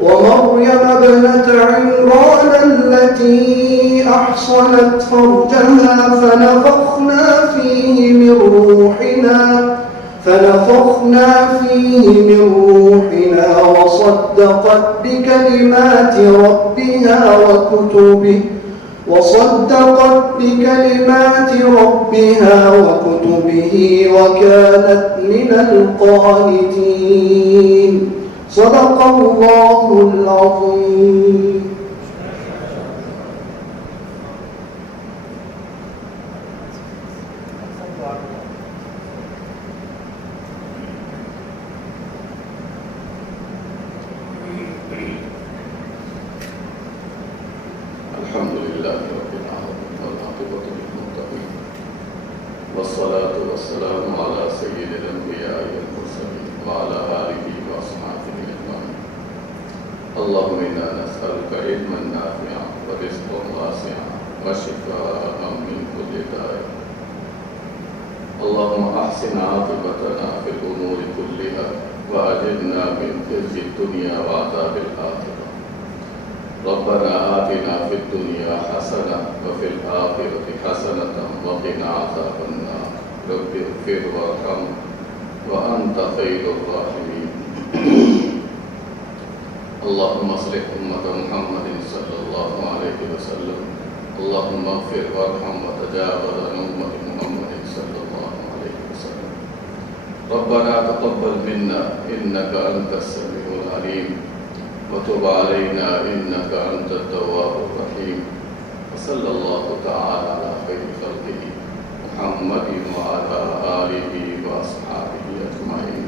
ومريم ابنة عمران التي أحصنت فرجها فنفخنا فيه من روحنا وصدقت بكلمات ربها وكتبه وكانت من القانتين. صدق الله العظيم. الحمد لله رب العالمين والعاقبة للمتقين والصلاة والسلام على سيد الأنبياء والمرسلين وعلى آله وأصحابه أجمعين. اللهم إنا نسألك علما نافعا ورزقا واسعا وشفاء من كل داء. اللهم أحسن عاقبتنا في الأمور كلها وأجرنا من خزي الدنيا وعذاب الآخرة. ربنا آتنا في الدنيا حسنة وفي الآخرة حسنة وقنا عذاب النار. رب اغفر وارحم وأنت خير الراحمين. اللهم اصلح أمة محمد صلى الله عليه وسلم. اللهم اغفر وارحم وتجاوز عن أمة محمد صلى الله عليه وسلم. ربنا تقبل منا إنك أنت السميع العليم وتب علينا إنك أنت التواب الرحيم. وصلى الله تعالى على خير خلقه محمد وعلى آله وأصحابه أجمعين.